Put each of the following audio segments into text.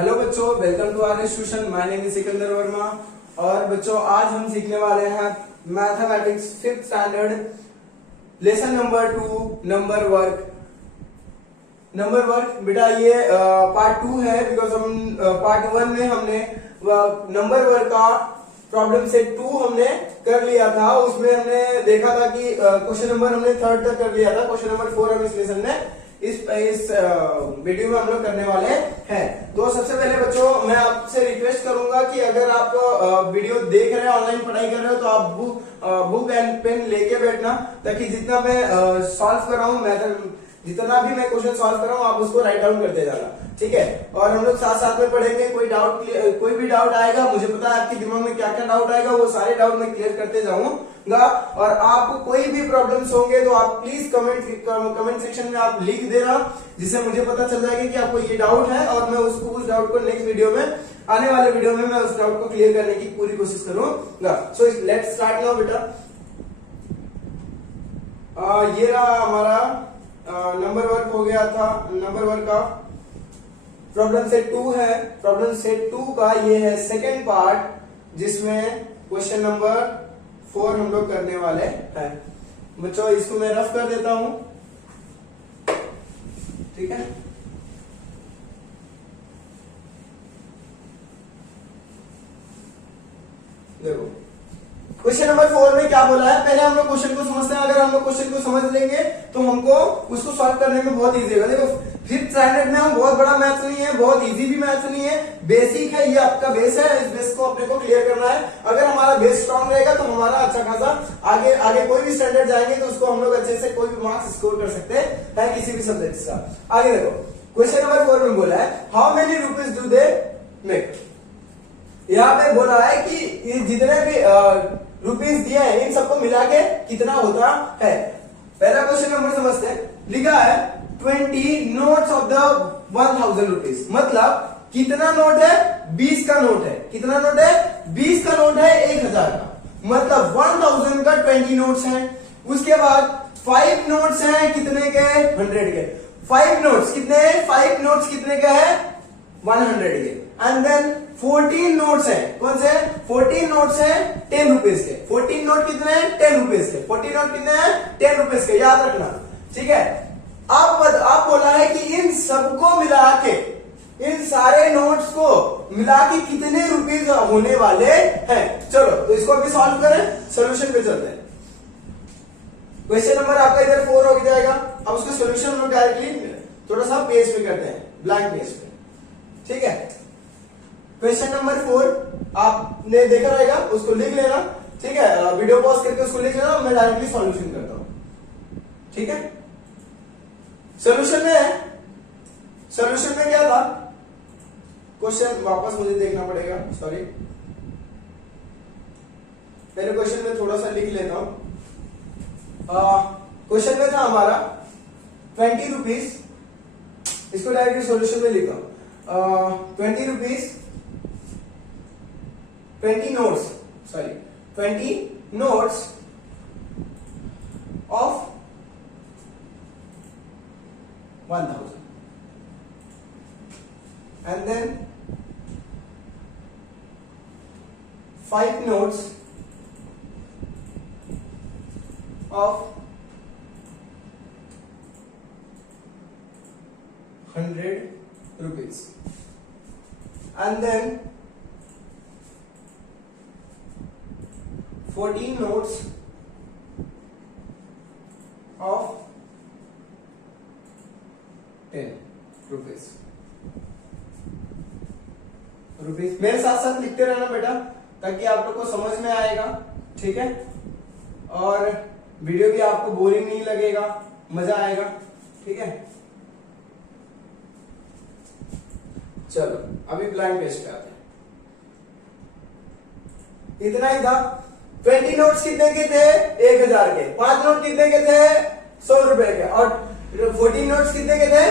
Hello बच्चों, welcome to our tuition. My name is Sikandar Verma. और बच्चों आज हम सीखने वाले हैं mathematics 5th standard lesson number 2 number work. Number work बेटा ये पार्ट 2 है, बिकॉज हम पार्ट 1 में हमने नंबर वर्क का प्रॉब्लम सेट 2 हमने कर लिया था। उसमें हमने देखा था कि क्वेश्चन नंबर हमने 3rd तक कर लिया था। क्वेश्चन नंबर 4 हम इस लेसन में इस वीडियो में हम लोग करने वाले हैं। तो सबसे पहले बच्चों मैं आपसे रिक्वेस्ट करूंगा कि अगर आप वीडियो देख रहे हैं, ऑनलाइन पढ़ाई कर रहे हो, तो आप बुक एंड पेन लेके बैठना, ताकि जितना मैं सॉल्व कर रहा हूँ, जितना भी मैं क्वेश्चन सॉल्व कर रहा हूँ, आप उसको राइट डाउन करते जाना, ठीक है। और हम लोग साथ साथ में पढ़ेंगे। कोई भी डाउट आएगा, मुझे पता है आपके दिमाग में क्या क्या डाउट आएगा, वो सारे डाउट मैं क्लियर करते जाऊंगा। और आपको कोई भी प्रॉब्लम्स होंगे तो आप प्लीज कमेंट सेक्शन में आप लिख देना, जिससे मुझे पता चल जाएगा कि आपको ये डाउट है, और मैं उस डाउट को नेक्स्ट वीडियो में, आने वाले वीडियो में मैं उस डाउट को क्लियर करने की पूरी कोशिश करूंगा। सो लेट्स स्टार्ट नाउ बेटा। ये रहा हमारा नंबर वर्क हो गया था। नंबर वर्क का प्रॉब्लम सेट 2 है। प्रॉब्लम सेट 2 का ये है सेकेंड पार्ट, जिसमें क्वेश्चन नंबर 4 हम लोग करने वाले हैं। बच्चों इसको मैं रफ कर देता हूं, ठीक है। देखो क्वेश्चन नंबर 4 में क्या बोला है, पहले हम लोग क्वेश्चन को समझते हैं। अगर हम लोग क्वेश्चन को समझ लेंगे तो हमको उसको सॉल्व करने में बहुत इजी होगा। देखो 5th स्टैंडर्ड में हम बहुत बड़ा मैथ्स नहीं है, बहुत इजी भी मैथ्स नहीं है, बेसिक है। ये आपका बेस है, इस बेस को अपने को क्लियर करना है। अगर हमारा बेस स्ट्रांग रहेगा तो हमारा अच्छा खासा आगे कोई भी स्टैंडर्ड जाएंगे तो उसको हम लोग अच्छे से कोई भी मार्क्स स्कोर कर सकते हैं किसी भी सब्जेक्ट का। आगे देखो क्वेश्चन नंबर 4 में बोला है how many rupees do they make. यहाँ पे बोला है कि जितने भी रुपीज दिए हैं, इन सबको मिला के कितना होता है। पहला क्वेश्चन नंबर समझते हैं। लिखा है 20 नोट्स ऑफ द 1000 रुपीज। मतलब कितना नोट है? 20 का नोट है। कितना नोट है? 20 का नोट है 1000 का। मतलब 1000 का 20 नोट्स हैं। उसके बाद 5 नोट्स हैं कितने के? 100 के। 5 नोट्स कितने? 5 नोट्स कितने के हैं? 100 के। एंड देन 14 नोट्स हैं। कौन से? 14 नोट्स हैं 10 रुपीज के। 14 नोट कितने हैं? 10 रुपीज के। 14 नोट कितने हैं? 10 रुपीज के, याद रखना, ठीक है। आप बोला है कि इन सबको मिला के, इन सारे नोट्स को मिला के कितने रुपीज होने वाले हैं। चलो तो इसको अभी सॉल्व करें, सोल्यूशन पे चलते हैं। क्वेश्चन नंबर आपका इधर 4 हो जाएगा। अब उसका सोल्यूशन हम लोग डायरेक्टली थोड़ा सा पेज पे करते हैं, ब्लैंक पेज पे, ठीक है। क्वेश्चन नंबर 4 आपने देखा रहेगा, उसको लिख लेना, ठीक है। वीडियो पॉज करके उसको लिख लेना, मैं डायरेक्टली सॉल्यूशन करता हूं, ठीक है। सॉल्यूशन में क्या था? क्वेश्चन वापस मुझे देखना पड़ेगा, सॉरी। पहले क्वेश्चन में थोड़ा सा लिख लेता हूं। क्वेश्चन में था हमारा 20 रुपीज। इसको डायरेक्टली सॉल्यूशन में लिखा 20 rupees 20 notes of 1000 and then 5 notes of 100 rupees and then 14 notes of 10 rupees. मेरे साथ साथ लिखते रहना बेटा, ताकि आप लोग को समझ में आएगा, ठीक है। और वीडियो भी आपको बोरिंग नहीं लगेगा, मजा आएगा, ठीक है। चलो अभी ब्लैंक पेज पे आते हैं। इतना ही था। 20 नोट्स कितने के थे? 1000 के। 5 नोट कितने के थे? 100 रुपए के। और 14 नोट्स कितने के थे?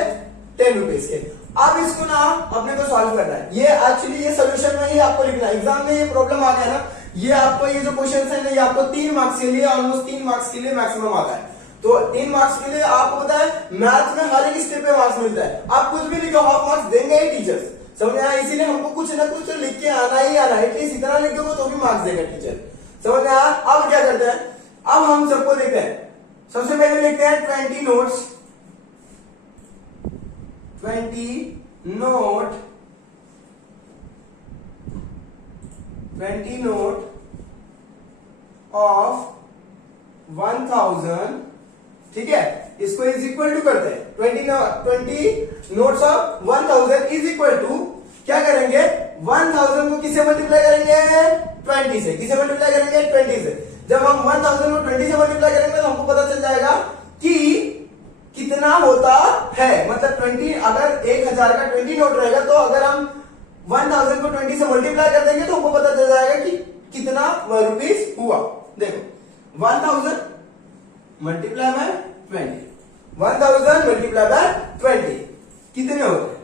10 रुपीज के। अब इसको ना अपने को सॉल्व करना है। ये एक्चुअली ये सोल्यूशन में ही आपको लिखना है। एग्जाम में ये प्रॉब्लम आ गया ना, ये आपको ये जो क्वेश्चन है ना, ये आपको 3 मार्क्स के लिए, ऑलमोस्ट 3 मार्क्स के लिए मैक्सिमम आता है। तो 3 मार्क्स के लिए आपको पता है मैथ में हर एक स्टेप पे मार्क्स मिलता है। आप कुछ भी लिखो, हाफ मार्क्स देंगे ही टीचर्स, समझ में आया? इसीलिए हमको कुछ ना कुछ तो लिख के आना ही आना है, एटलीस्ट इतना लिख दोगे तो भी मार्क्स देगा टीचर। समझ में आया? अब क्या करते हैं, अब हम सबको देखते हैं। सबसे पहले लिखते हैं 20 नोट्स, 20 नोट, 20 नोट ऑफ 1000, ठीक है, इसको इज इक्वल टू करते हैं 20 notes of 1000 is equal to, क्या करेंगे, 1000 को किससे मल्टीप्लाई करेंगे, 20 से। किससे मल्टीप्लाई करेंगे, 20 से। जब हम 1000 को 20 से मल्टीप्लाई करेंगे तो हमको पता चल जाएगा कि कितना होता है, मतलब 20, अगर 1000 का 20 नोट रहेगा तो अगर हम 1000 को 20 से मल्टीप्लाई कर देंगे तो हमको पता चल जाएगा कि कितना रुपीस हुआ। देखो 1000 मल्टीप्लाई बाय 20, 1000 मल्टीप्लाई बाय 20 कितने होते हैं,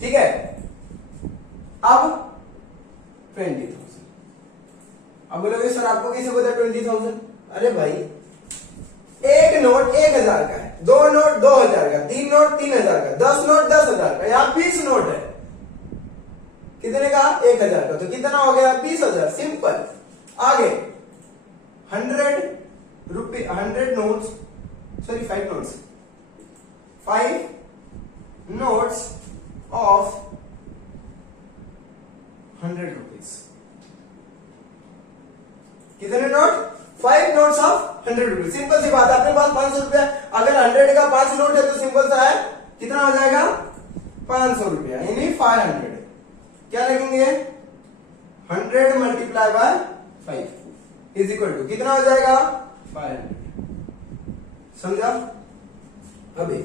ठीक है। अब 20,000, अब बोलोगे सर आपको कैसे पता 20,000? अरे भाई एक नोट 1000 का है, 2 नोट 2000 का, 3 नोट 3000 का, 10 नोट 10,000 का, यहाँ 20 नोट है, कितने का, 1000 का, तो कितना हो गया, 20,000। सिंपल। आगे 100 रुपये, 100 notes, sorry 5 notes, 5 notes of 100 rupees, कितने note, 5 notes of 100 rupees. Simple सी बात है, अपने पास 500 रुपया, अगर 100 का 5 नोट है तो सिंपल सा है, कितना हो जाएगा, 500 रुपया, यानी 500। क्या लगेंगे, 100 multiply by 5 is equal to कितना हो जाएगा, 500। समझा? अभी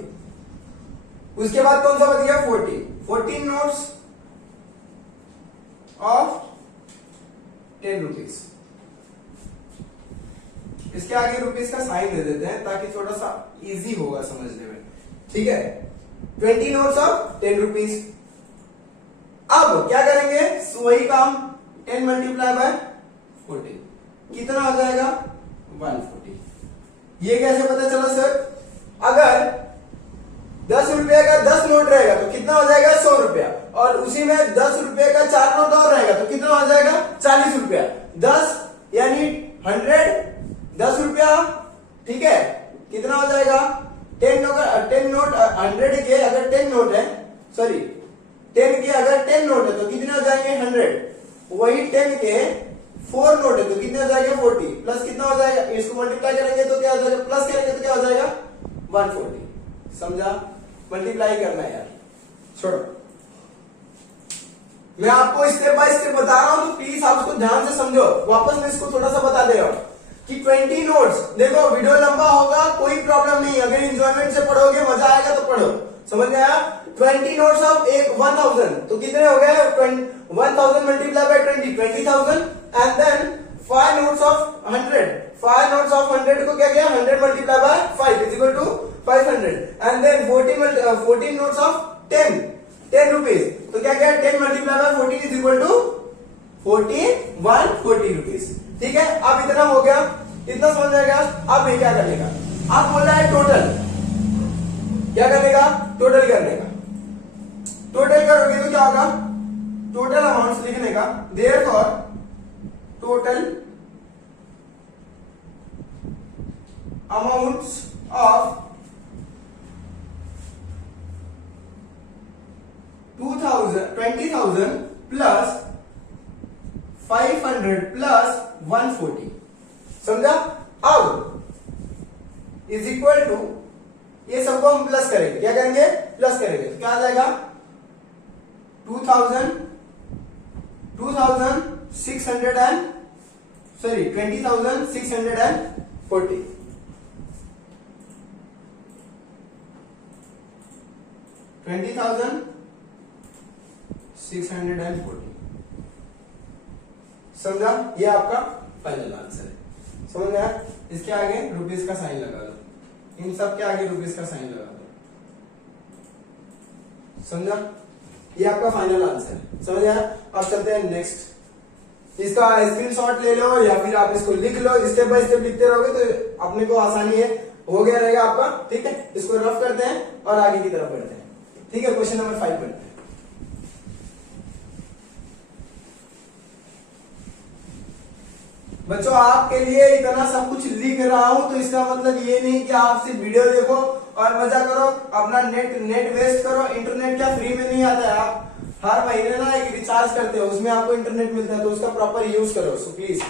उसके बाद कौन सा बच गया, 14 नोट्स ऑफ 10 रुपीज। इसके आगे रुपीज का साइन दे देते हैं ताकि थोड़ा सा इजी होगा समझने में, ठीक है। 20 नोट्स ऑफ 10 रुपीज। अब क्या करेंगे, वही काम, 10 मल्टीप्लाई बाय 14 कितना हो जाएगा, 140। ये कैसे पता चला सर, अगर 10 रुपए का 10 नोट रहेगा तो कितना हो जाएगा, 100 रुपया, और उसी में 10 रुपए का 4 नोट और रहेगा तो कितना हो जाएगा, 40 रुपया। 10 यानी 100, 10 रुपया, ठीक है, कितना हो जाएगा, 10 नोट 100 के अगर 10 नोट है, सॉरी 10 के अगर 10 नोट है तो कितने हो जाएंगे, 100। वही 10 के 4 नोट है तो कितने हो जाएंगे, 40, प्लस कितना हो जाएगा, इसको मल्टीप्लाई करेंगे तो क्या हो जाएगा, प्लस करेंगे तो क्या हो जाएगा, 140। समझा? मल्टीप्लाई करना है यार, छोड़ो, मैं आपको स्टेप बाय स्टेप बता रहा हूं तो प्लीज आप उसको ध्यान से समझो। वापस मैं इसको थोड़ा सा बता दे रहा हूं कि 20 नोट्स, देखो वीडियो लंबा होगा कोई प्रॉब्लम नहीं, अगर एंजॉयमेंट से पढ़ोगे, मजा आएगा तो पढ़ो। समझ में आया? 20 नोट्स ऑफ 1000 तो कितने हो गए, 1000 multiply by 20, 20,000। And then 5 notes of 100, 5 notes of 100 को क्या किया, 100 multiply by 5 is equal to 500। And then 14 notes of 10 rupees, तो क्या क्या, 10 multiply by 14 is equal to 140 rupees. ठीक है, अब इतना हो गया, इतना समझ जाएगा। अब ये क्या करने का, अब बोल रहा है टोटल, क्या करने का, टोटल करने का। टोटल करोगे तो क्या होगा, टोटल अमाउंट्स लिखने का। Therefore total amounts of 20,000 plus 500 plus 140, समझा? अब इज इक्वल टू, ये सबको हम प्लस करेंगे, क्या करेंगे, प्लस करेंगे, तो क्या आ जाएगा, 20,640 20,640, समझा? ये आपका फाइनल आंसर है। समझ में आया? इसके आगे रुपीस का साइन लगा दो, इन सब के आगे रुपीस का साइन लगा दो, समझा? ये आपका फाइनल आंसर है। समझ आया? अब चलते हैं नेक्स्ट। इसका स्क्रीनशॉट ले लो या फिर आप इसको लिख लो, स्टेप बाय स्टेप लिखते रहोगे तो अपने को आसानी है, हो गया रहेगा आपका। ठीक है, इसको रफ करते हैं और आगे की तरफ बढ़ते हैं। ठीक है, क्वेश्चन नंबर 5 बढ़ते हैं। बच्चों आपके लिए इतना सब कुछ लिख रहा हूं तो इसका मतलब ये नहीं कि आप सिर्फ वीडियो देखो और मजा करो, अपना नेट वेस्ट करो। इंटरनेट क्या फ्री में नहीं आता है, आप हर महीने ना एक रिचार्ज करते हो, उसमें आपको इंटरनेट मिलता है, तो उसका प्रॉपर यूज करो। सो प्लीज,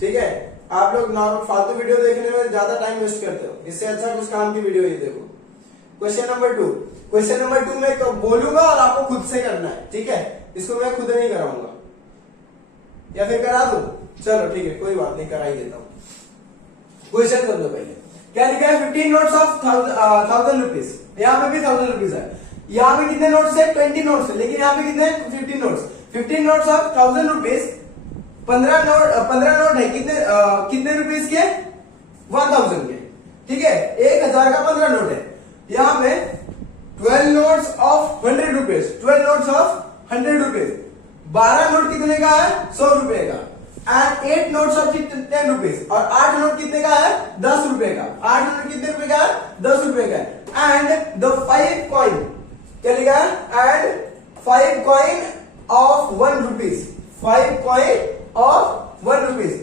ठीक है, आप लोग नॉर्मल फालतू वीडियो देखने में ज्यादा टाइम वेस्ट करते हो, इससे अच्छा कुछ काम की वीडियो ही देखो। क्वेश्चन नंबर 2, क्वेश्चन नंबर 2 मैं बोलूंगा और आपको खुद से करना है, ठीक है, इसको मैं खुद नहीं कराऊंगा या फिर करा दूं, चलो ठीक है कोई बात नहीं, करा ही देता हूं। क्वेश्चन कर दो पहले, क्या लिखा है 15 नोट्स ऑफ 1000 रुपीज, यहाँ पे भी 1000 रुपीज है, यहाँ पे कितने नोट्स है 20 नोट्स है, लेकिन यहाँ पे कितने 15 notes, 15 notes of 1000 rupees, 15 note है कितने रुपीज के 1000 के, ठीक है, 1000 का 15 नोट है। यहाँ पे 12 notes of 100 rupees, 12 notes of 100 rupees, 12 note कितने का है 100 रुपए का, एंड 8 नोट्स ऑफ 10 रुपीज, और 8 नोट कितने का है 10 रुपए का, 8 नोट कितने रुपए का है 10 रुपए का, एंड द 5 कॉइन, क्या लिखा है, and 5 coin of 1 rupees, 5 coin of 1 rupees,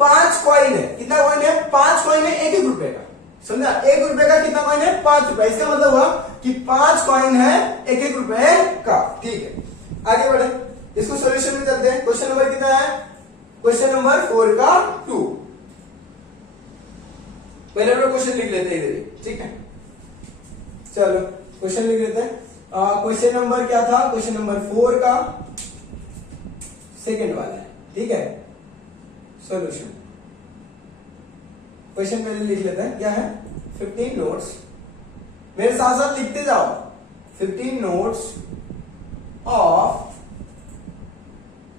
5 coin है, कितना कॉइन है 5 कॉइन है 1 रुपए का, समझा, 1 रुपए का कितना कॉइन है 5 रुपए, इसका मतलब हुआ कि 5 कॉइन है 1 रुपए का, ठीक है। आगे बढ़े, इसको सॉल्यूशन में चलते हैं। क्वेश्चन नंबर कितना है, क्वेश्चन नंबर 4 का 2, पहले हम लोग क्वेश्चन लिख लेते हैं इधर, ठीक है, चलो क्वेश्चन लिख लेते हैं। क्वेश्चन नंबर क्या था, क्वेश्चन नंबर 4 का सेकंड वाला है, ठीक है, सॉल्यूशन। क्वेश्चन पहले लिख लेते हैं, क्या है 15 नोट्स, मेरे साथ साथ लिखते जाओ, 15 नोट्स ऑफ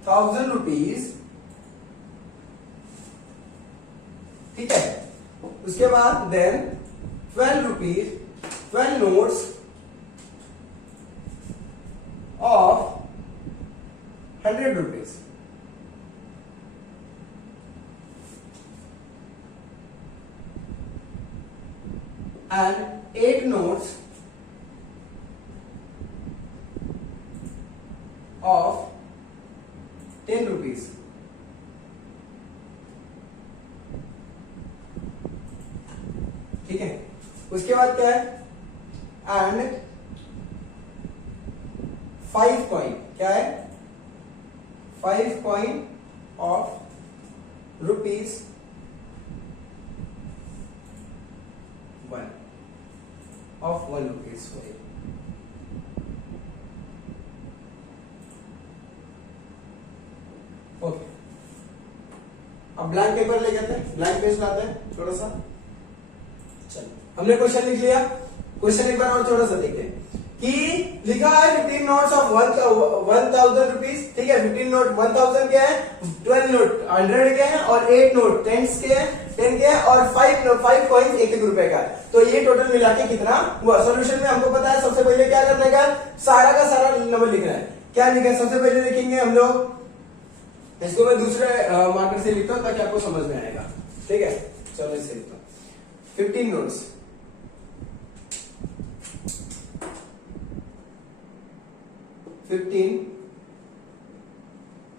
1000 रुपीज, ठीक है, उसके बाद then 12 rupees, 12 notes of 100 rupees, and 8 notes of 10 rupees. ठीक है, उसके बाद क्या है, एंड 5 कॉइन, क्या है 5 coin of rupees 1 of 1 rupees, sorry. Okay, अब ब्लैंक पेपर ले जाते हैं, ब्लैंक पेज लाते हैं थोड़ा सा, चलो हमने क्वेश्चन लिख लिया। क्वेश्चन एक बार और थोड़ा सा देखते हैं कि लिखा है 15 नोट्स ऑफ 1000 रुपीज, ठीक है, 15 नोट 1000 के हैं, 12 नोट 100 के हैं, और 8 नोट 10 के हैं, 10 के हैं, और 5 कॉइन 1 रुपए का, तो ये टोटल मिला के कितना हुआ। सॉल्यूशन में हमको पता है सबसे पहले क्या करने का, सारा का सारा नंबर लिखना है। क्या लिखा है, सबसे पहले लिखेंगे हम लोग, इसको मैं दूसरे मार्कर से लिखता हूं ताकि आपको समझ में आएगा, ठीक है, चलो इससे लिखता हूं 15 नोट्स, 15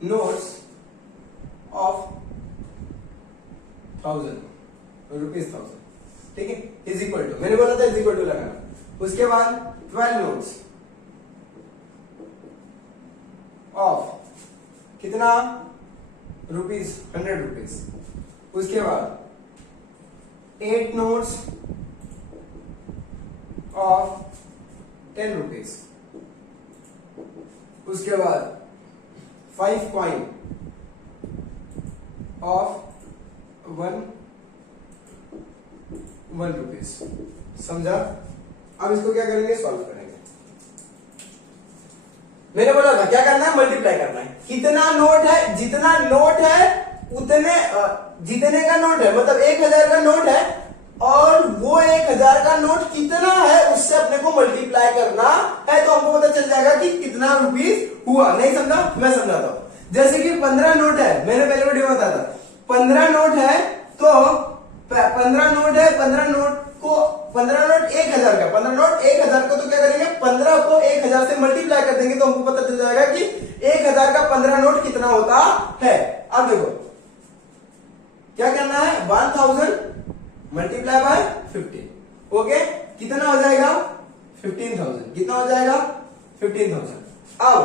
notes of 1000 रुपीज 1000, ठीक है, इज इक्वल टू, मैंने बोला था इज इक्वल टू लगाना। उसके बाद 12 नोट्स ऑफ कितना रुपीज 100 रुपीज, उसके बाद 8 नोट्स ऑफ 10 रुपीज, उसके बाद 5 कॉइन ऑफ 1 रुपीज, समझा। अब इसको क्या करेंगे, सॉल्व करेंगे। मैंने बोला था क्या करना है, मल्टीप्लाई करना है, कितना नोट है, जितना नोट है उतने जितने का नोट है, मतलब 1000 का नोट है, और वो 1000 का नोट कितना है उससे अपने को मल्टीप्लाई करना है, तो हमको पता चल जाएगा कि कितना रुपीस हुआ। नहीं समझा, मैं समझाता हूं। जैसे कि 15 नोट है, मैंने पहले वीडियो में बताया था, 15 नोट है, तो 15 नोट है, 15 नोट 1000 का, 15 नोट 1000 को तो क्या करेंगे, 15 को 1000 से मल्टीप्लाई कर देंगे, तो हमको पता चल जाएगा कि 1000 का 15 नोट कितना होता है। अब देखो क्या करना है 1000 मल्टीप्लाई बाय 15। ओके, कितना हो जाएगा 15,000। कितना हो जाएगा 15,000। अब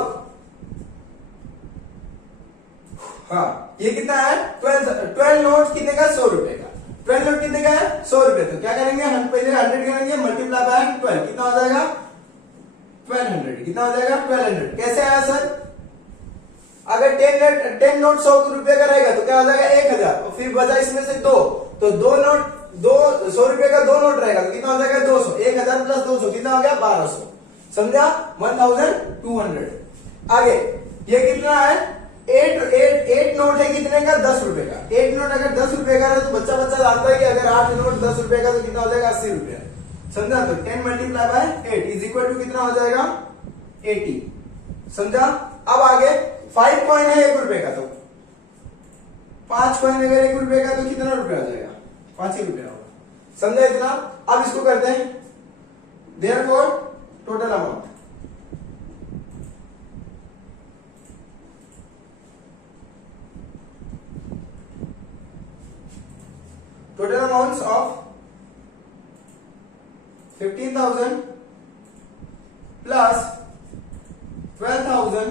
हाँ, ये कितना है 12 नोट कितने का 100 रुपए का। 12 नोट कितने का है 100 रुपए। तो क्या करेंगे हम पहले 100 करेंगे मल्टीप्लाई बाय 12। कितना हो जाएगा 1200। कितना हो जाएगा 1200। कैसे आया सर? अगर 10 नोट 100 रुपए का रहेगा तो क्या हो जाएगा 1000 और फिर बचा इसमें से 2, तो 2 नोट 100 रुपए का 2 नोट रहेगा तो कितना हो जाएगा 200। 1000 प्लस 200 कितना हो गया 1200। समझा 1200। आगे ये कितना है 8 नोट है कितने का 10 रुपए का। 8 नोट अगर 10 रुपए का है तो बच्चा जानता है कि अगर 8 नोट 10 रुपए का तो कितना हो जाएगा 80 रुपया। समझा? तो 10 multiply by 8 is equal to कितना हो जाएगा 80। समझा? अब आगे 5 कॉइन है 1 रुपए का, तो 5 कॉइन अगर 1 रुपए का तो कितना रुपया हो जाएगा 5 ही रुपया होगा। समझा इतना? अब इसको करते हैं therefore total amount. Total amounts of 15,000 plus 12,000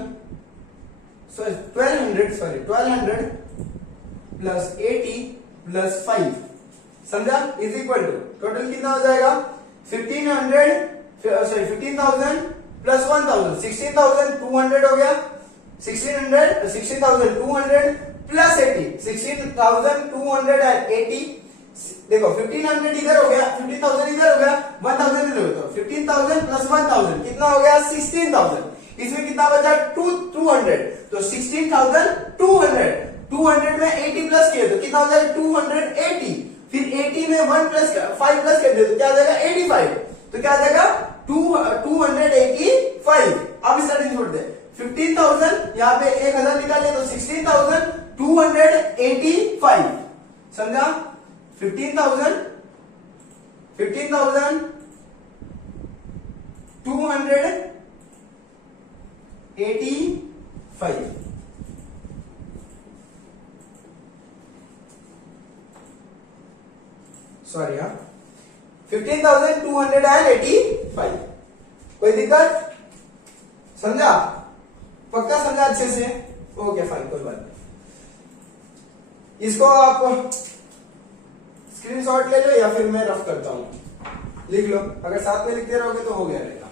1200 plus 80 plus 5 समझा इज इक्वल टू टोटल कितना हो जाएगा 15,000 प्लस 1,000 16,200 हो गया। 16,200 प्लस 80 16,280। देखो 1500 इधर हो गया 15,000 इधर हो गया 1,000 इधर हो गया। 15,000 प्लस 1,000 कितना हो गया 16,000। इसमें कितना बचा 200 तो 16,200 200 में 80 प्लस किया तो कितना हो जाएगा 280। फिर 80 में 1 प्लस 5 प्लस कर दिया तो क्या आ जाएगा 85। तो क्या आ जाएगा 285। अब इस तरह छोड़ दे 15,000 यहाँ पे 1,000 निकाल लिया तो 16,285। समझा 15,285 सॉरी हाँ 15,285। कोई दिक्कत? समझा? पक्का समझा अच्छे से? ओके फाइन, कोई बात नहीं। इसको आप स्क्रीनशॉट ले लो या फिर मैं रफ करता हूं, लिख लो। अगर साथ में लिखते रहोगे तो हो गया रहेगा।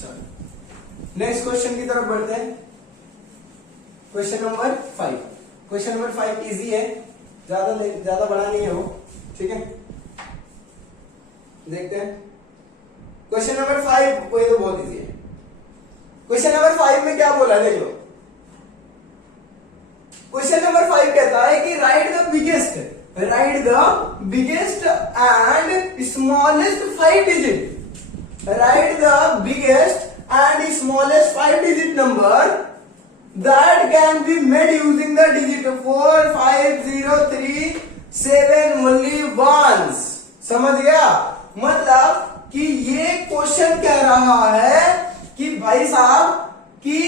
चलो नेक्स्ट क्वेश्चन की तरफ बढ़ते हैं। Question number 5। Question number 5 easy है, ज्यादा बड़ा नहीं है वो, ठीक है। देखते हैं क्वेश्चन नंबर 5 को, ये तो बहुत इजी है। क्वेश्चन नंबर 5 में क्या बोला देख लो। क्वेश्चन नंबर 5 कहता है कि right the biggest and smallest 5 digit. Right the biggest and smallest 5 digit number that can be made using the digit 4, 5, 0, 3, 7 only once। समझ गया? मतलब कि ये क्वेश्चन कह रहा है कि भाई साहब कि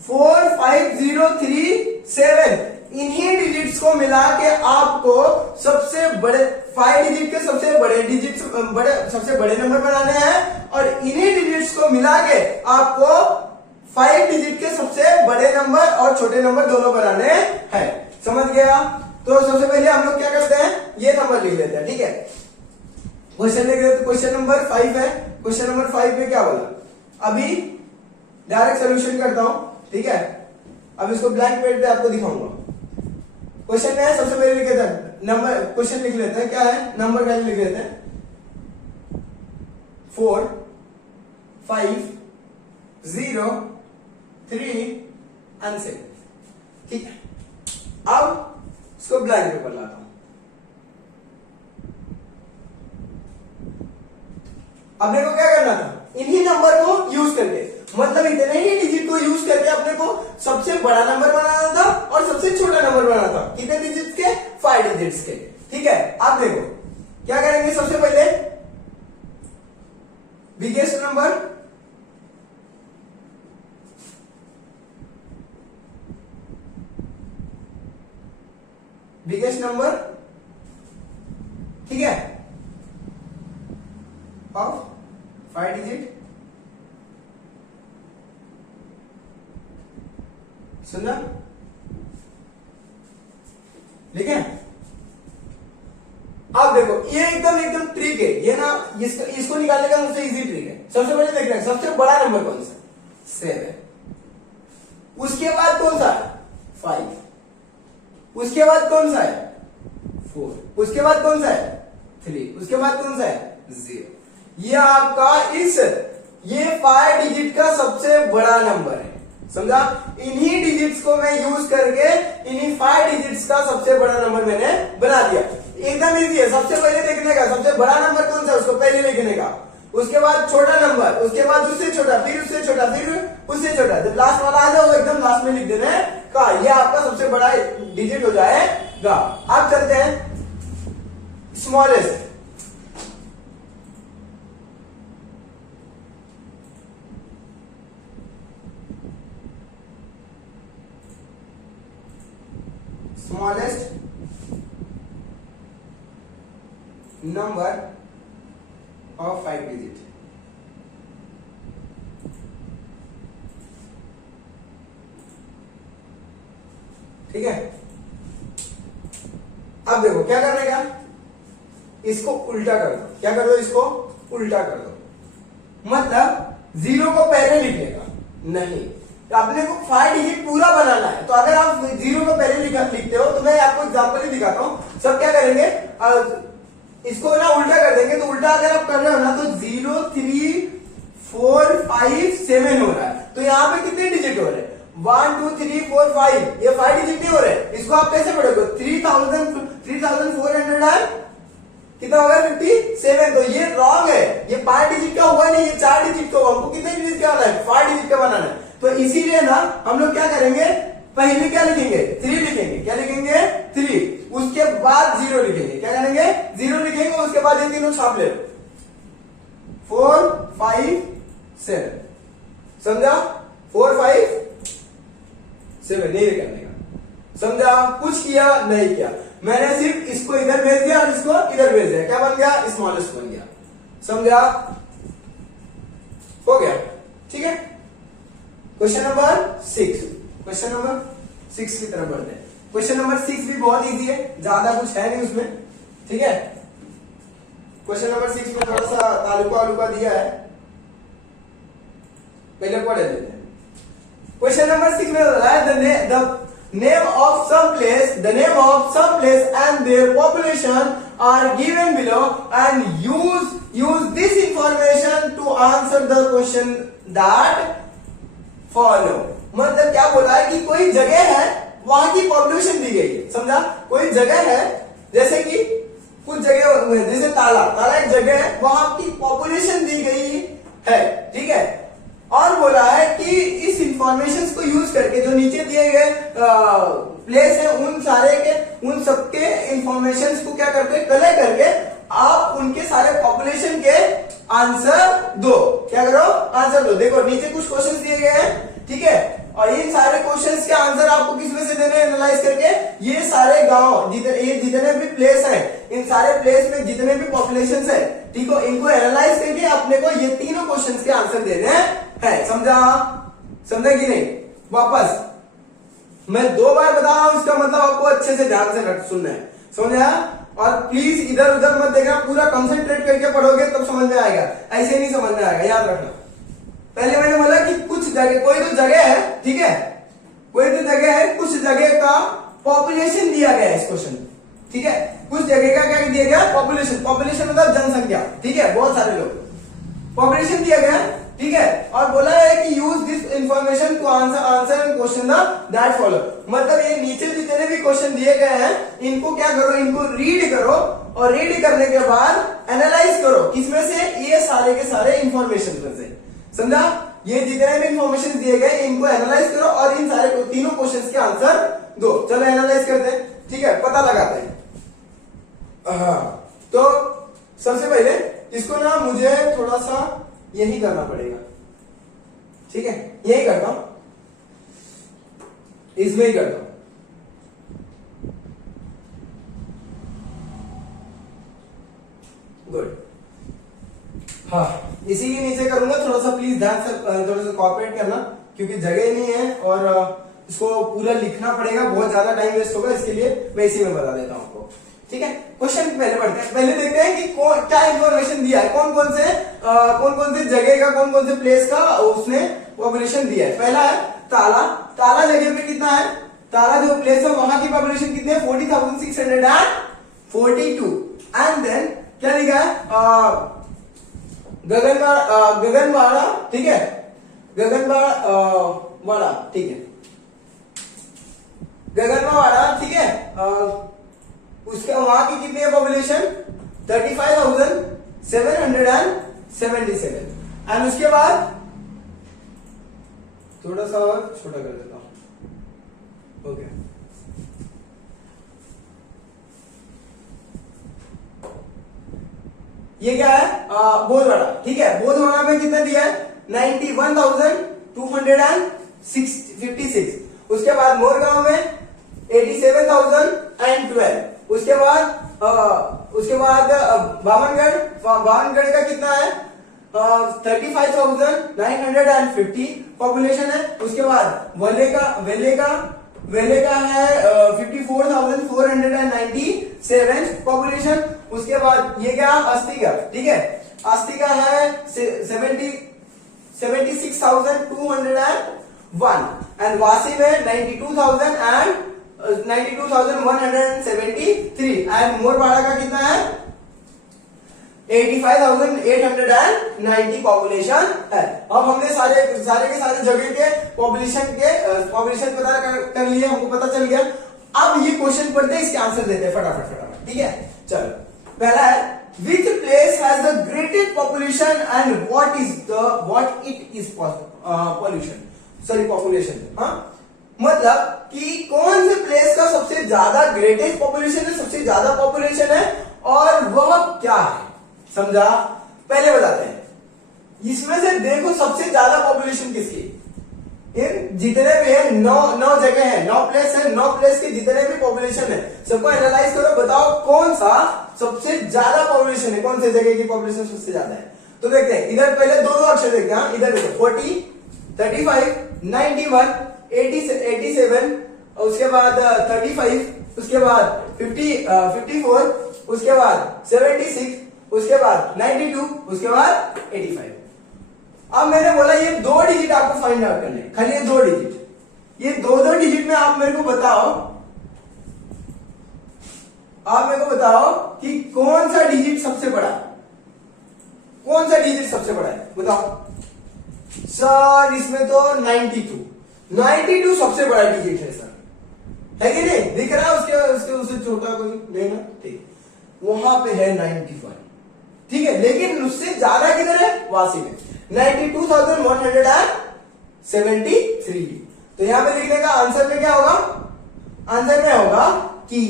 4, 5, 0, 3, 7 इन्हीं डिजिट्स को मिला के आपको सबसे बड़े 5 डिजिट के सबसे बड़े नंबर बनाने हैं और इन्हीं डिजिट्स को मिला के आपको 5 डिजिट के सबसे बड़े नंबर और छोटे नंबर दोनों बनाने हैं। समझ गया? तो सबसे पहले हम लोग क्या करते हैं, ये नंबर लिख लेते हैं, ठीक है। क्वेश्चन लिख लेते, क्वेश्चन नंबर 5 है। क्वेश्चन नंबर 5 में क्या बोला, अभी डायरेक्ट सोल्यूशन करता हूं, ठीक है। अब इसको ब्लैंक पेज पे आपको दिखाऊंगा। क्वेश्चन में है, सबसे पहले लिख लेते हैं नंबर, क्वेश्चन लिख लेते हैं, क्या है नंबर वैल्यू लिख लेते हैं 4, 5, 0, 3 एंड 6, ठीक है। अब इसको ब्लैंक पेपर लाता हूं। अपने को क्या करना था, इन्हीं नंबर को यूज करके, मतलब इतने ही डिजिट को यूज करके अपने को सबसे बड़ा नंबर बनाना था और सबसे छोटा नंबर बनाना था। कितने डिजिट्स के? 5 डिजिट्स के, ठीक है। आप देखो क्या करेंगे, सबसे पहले बिगेस्ट नंबर क्वेश्चन नंबर, ठीक है, ऑफ 5 डिजिट। सुनना, ठीक है। अब देखो ये एकदम ट्रिक है ये ना, इसको निकालने का सबसे इजी ट्रिक है। सबसे पहले देख रहे हैं सबसे बड़ा नंबर कौन सा, 7। उसके बाद कौन सा है, 5। उसके बाद कौन सा है, 4। उसके बाद कौन सा है, 3। उसके बाद कौन सा है, 0। ये आपका ये 5 डिजिट का सबसे बड़ा नंबर है, समझा। इन्हीं डिजिट्स को मैं यूज करके इन्हीं 5 डिजिट्स का सबसे बड़ा नंबर मैंने बना दिया। एकदम इजी है। सबसे पहले देखने का सबसे बड़ा नंबर कौन सा, उसको पहले लिखने का, उसके बाद छोटा नंबर, उसके बाद उससे छोटा, फिर उससे छोटा, फिर उससे छोटा, जब लास्ट वाला आ जाए वो एकदम लास्ट में लिख देना है का, ये आपका सबसे बड़ा डिजिट हो जाएगा। अब चलते हैं smallest. Smallest number of 5 digit, ठीक है। अब देखो क्या करने का, इसको उल्टा कर दो। क्या कर दो, इसको उल्टा कर दो। मतलब 0 को पहले लिखेगा नहीं, अपने को 5 डिजिट पूरा बनाना है। तो अगर आप 0 को पहले लिखते हो तो मैं आपको एग्जांपल ही दिखाता हूं। सब क्या करेंगे, इसको ना उल्टा कर देंगे। तो उल्टा अगर आप कर रहे हो ना तो 0 3 4 5 7 हो रहा है। तो यहाँ पे कितने डिजिट हो रहे हैं, 1 2 3 4 5, ये 5 डिजिट नहीं हो रहे। इसको आप कैसे पढ़ोगे, 3400 कितना होगा, 57। तो ये रॉन्ग है, ये 5 डिजिट का हुआ नहीं, ये 4 डिजिट का हुआ। हमको कितने डिजिट का बनाना है, 5 डिजिट का बनाना है। तो इसीलिए ना हम लोग क्या करेंगे, पहले क्या लिखेंगे, 3 लिखेंगे। क्या लिखेंगे, 3। उसके बाद 0 लिखेंगे। क्या करेंगे, 0 लिखेंगे, उसके बाद ये तीनों छाप ले, 4 5 7, समझा। 4 5 7 नहीं करने का, समझा। कुछ किया नहीं किया, मैंने सिर्फ इसको इधर भेज दिया और इसको इधर भेज दिया। क्या बन गया, स्मॉलेस्ट बन गया, समझा। हो गया, ठीक है। क्वेश्चन नंबर 6, क्वेश्चन नंबर 6 की तरफ बढ़ते हैं। क्वेश्चन नंबर 6 भी बहुत इजी है, ज्यादा कुछ है नहीं उसमें, ठीक है। क्वेश्चन नंबर 6 में थोड़ा सा तालुका दिया है, पहले पढ़ लेते हैं। क्वेश्चन नंबर 6 में बोला है the name of some place and their population are given below and use this information to answer the question that follow। मतलब क्या बोला है कि कोई जगह है, वहां की पॉपुलेशन दी गई है, समझा। कोई जगह है, जैसे कि कुछ जगह, जैसे ताला एक जगह है, वहां की पॉपुलेशन दी गई है, ठीक है। और बोला है कि इस इंफॉर्मेशन को यूज करके जो नीचे दिए गए प्लेस है, उन सबके इंफॉर्मेशन को क्या करके कलेक्ट करके आप उनके सारे पॉपुलेशन के आंसर दो। क्या करो, आंसर दो। देखो नीचे कुछ क्वेश्चंस दिए गए हैं, ठीक है। और इन सारे क्वेश्चंस के आंसर आपको किस में से देने, एनालाइज करके ये सारे गांव जितने भी प्लेस हैं, इन सारे प्लेस में जितने भी पॉपुलेशन है, ठीक है, इनको एनालाइज करके अपने को ये तीनों क्वेश्चंस के आंसर देने हैं। समझा कि नहीं। वापस मैं 2 बार बता रहा हूं, इसका मतलब आपको अच्छे से ध्यान से सुनना है, समझा। और प्लीज इधर उधर मत देखना, पूरा कंसंट्रेट करके पढ़ोगे तब समझ में आएगा, ऐसे नहीं समझ में आएगा, याद रखना। पहले मैंने बोला कि कुछ जगह, कोई तो जगह है, ठीक है, कोई तो जगह है, कुछ जगह का पॉपुलेशन दिया गया है इस क्वेश्चन, ठीक है। कुछ जगह का क्या दिया गया, पॉपुलेशन मतलब जनसंख्या, ठीक है, बहुत सारे लोग, पॉपुलेशन दिया गया, ठीक है। और बोला है कि use this information to answer question that follow. मतलब ये नीचे जितने भी क्वेश्चन दिए गए हैं, इनको क्या करो, इनको रीड करो, और रीड करने के बाद एनालाइज करो, किसमें से, ये सारे के सारे इंफॉर्मेशन में से, समझा। ये जितने भी इंफॉर्मेशन दिए गए इनको एनालाइज करो और इन सारे तीनों क्वेश्चंस के आंसर दो। चलो एनालाइज करते हैं, ठीक है, पता लगाते हैं। तो सबसे पहले इसको ना मुझे थोड़ा सा यही करना पड़ेगा, ठीक है, यही करता हूं, इसमें ही करता हूं। गुड। हाँ, इसी के नीचे करूंगा, थोड़ा सा प्लीज ध्यान से थोड़ा सा कॉपरेट करना, क्योंकि जगह नहीं है और इसको पूरा लिखना पड़ेगा, बहुत ज्यादा टाइम वेस्ट होगा, इसके लिए मैं इसी में बता देता हूँ आपको। ठीक है, क्वेश्चन पहले पढ़ते हैं। पहले देखते हैं कि क्या इंफॉर्मेशन दिया है, कौन कौन से जगह का, कौन कौन से प्लेस का उसने पॉपुलेशन दिया है। पहला है ताला। ताला जगह पे कितना है, ताला जो प्लेस है वहां की पॉपुलेशन कितनी है, 40,642। एंड देन क्या लिखा है, गगनबाड़ा, ठीक है, गगनबाड़ा, ठीक है, गगनबाड़ा, ठीक है, उसके वहां की कितनी है पॉपुलेशन, 35,777। एंड उसके बाद थोड़ा सा और छोटा कर देता हूं, ओके। ये क्या है, बोधवाड़ा, ठीक है, बोधवाड़ा में कितना दिया है, 91,256। उसके बाद मोरगांव में 87,012। उसके बाद बावनगढ़ का कितना है, 35,950 पॉपुलेशन है। उसके बाद वेले का है 54,497 पॉपुलेशन। उसके बाद ये क्या, अस्थि का, ठीक है, अस्थि का है 76,201 एंड वासी में 92,173 एंड मोरवाड़ा का कितना है 85,890 पॉपुलेशन है। अब हमने सारे के सारे जगह के पॉपुलेशन पता कर लिए, हमको पता चल गया। अब ये क्वेश्चन पढ़ते हैं, इसके आंसर देते हैं फटाफट, ठीक है। चलो, पहला है which place has the greatest population and what it is population. हाँ, मतलब कि कौन से प्लेस का सबसे ज्यादा ग्रेटेस्ट पॉपुलेशन है, सबसे ज्यादा पॉपुलेशन है, और वह क्या है, समझा। पहले बताते हैं, इसमें से देखो सबसे ज्यादा पॉपुलेशन किसकी, इन जितने भी है 9 जगह है, 9 प्लेस है, 9 प्लेस के जितने भी पॉपुलेशन है सबको एनालाइज करो, बताओ कौन सा सबसे ज्यादा पॉपुलेशन है, कौन से जगह की पॉपुलेशन सबसे ज्यादा है। तो देखते हैं, इधर पहले दो अक्षर देखते हैं। इधर देखो 40, 35, 91, 87, उसके बाद 35, उसके बाद 54, उसके बाद 76, उसके बाद 92, उसके बाद 85। अब मैंने बोला ये 2 डिजिट आपको फाइंड आउट करने, खाली ये 2 डिजिट, ये 2 डिजिट में आप मेरे को बताओ कि कौन सा डिजिट सबसे बड़ा, कौन सा डिजिट सबसे बड़ा है, बताओ सर। इसमें तो 92 सबसे बड़ा डिजिट है सर, है कि नहीं, दिख रहा है उससे छोटा कोई नहीं ना, ठीक, वहां पे है 91, ठीक है, लेकिन उससे ज्यादा किधर है, वासी में 92,173। तो यहां पे लिखने का आंसर में क्या होगा, आंसर में होगा कि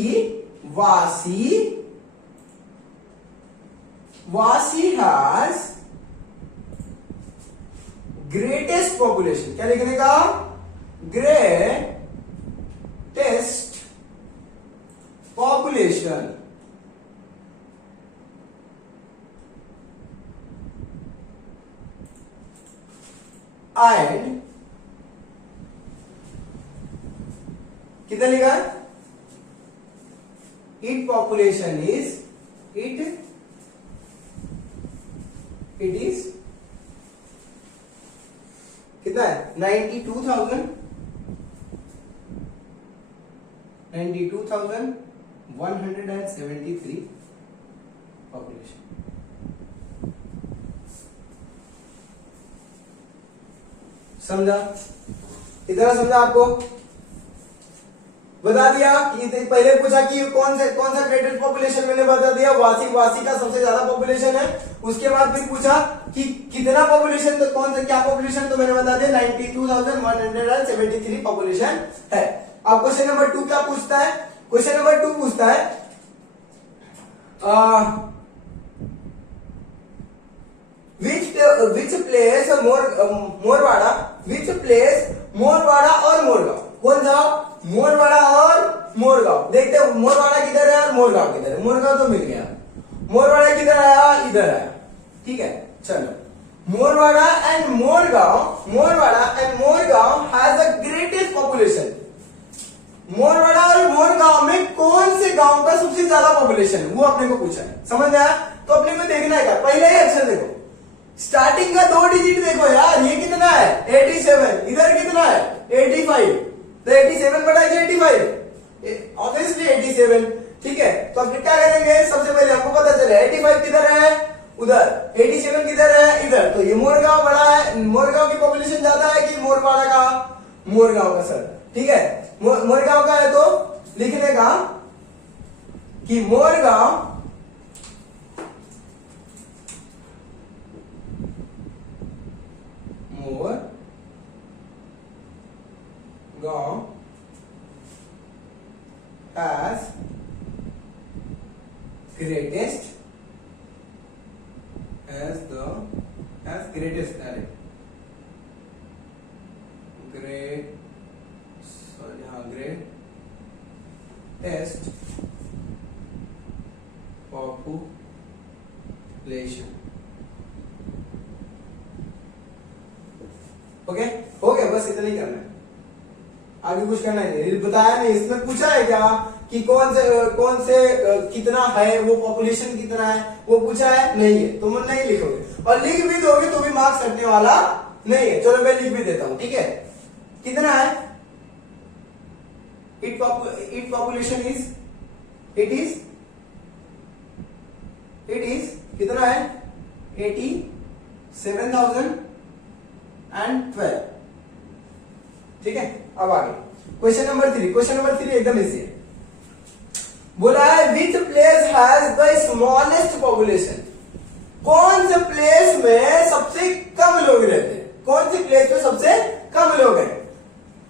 वासी हैज ग्रेटेस्ट पॉपुलेशन। क्या लिखने का, ग्रेटेस्ट पॉपुलेशन। एंड कितना लिखा है, it population is it is कितना है 92,173 पॉपुलेशन। समझा, इतना समझा आपको, बता दिया कि पहले पूछा कि कौन सा ग्रेटेस्ट पॉपुलेशन, मैंने बता दिया वासी का सबसे ज्यादा पॉपुलेशन है। उसके बाद फिर पूछा कि कितना पॉपुलेशन, तो कौन सा क्या पॉपुलेशन, तो मैंने बता दिया 92,173 पॉपुलेशन है। अब क्वेश्चन नंबर 2 क्या पूछता है, क्वेश्चन नंबर 2 पूछता है विच प्लेस मोरवाड़ा और मोरगांव, कौन सा, मोरवाड़ा और मोरगांव। देखते हैं मोरवाड़ा किधर है और मोरगांव किधर है, मोरगांव तो मिल गया, मोरवाड़ा किधर आया, इधर आया, ठीक है। चलो Morwada and Morgaon has the greatest population. Morwada और मोरगांव में कौन से गांव का सबसे ज्यादा पॉपुलेशन है, वो अपने को पूछा है, समझ में आया। तो अपने को देखना है क्या, पहले ही अक्षर देखो, स्टार्टिंग का 2 डिजिट देखो यार, ये कितना है 87, इधर कितना है 85, तो 87 बटा 85, ऑब्वियसली 87, ठीक है। तो अब क्या करेंगे, सबसे पहले हमको पता चले 85 किधर है, उधर, 87 किधर है, इधर, तो ये मोरगांव बड़ा है, मोरगांव की पॉपुलेशन ज्यादा है कि मोरवाड़ा का, मोरगांव का सर, ठीक है। मोरगांव का है तो लिखने का कि Morgaon has greatest greatest population। Okay, हो गया, बस इतना ही करना है, आगे कुछ करना है, बताया नहीं, इसमें पूछा है क्या कि कौन से कितना है, वो पॉपुलेशन कितना है, वो पूछा है नहीं है, तो तुम नहीं लिखोगे, और लिख भी दोगे तो भी मार्क्स कटने वाला नहीं है। चलो मैं लिख भी देता हूं, ठीक है। कितना है, इट पॉपुलेशन इज कितना है 87,012, ठीक है। अब आगे क्वेश्चन नंबर 3 एकदम इजी है। बोला है which place has the smallest population, कौन से प्लेस में सबसे कम लोग रहते हैं, कौन से प्लेस में सबसे कम लोग हैं।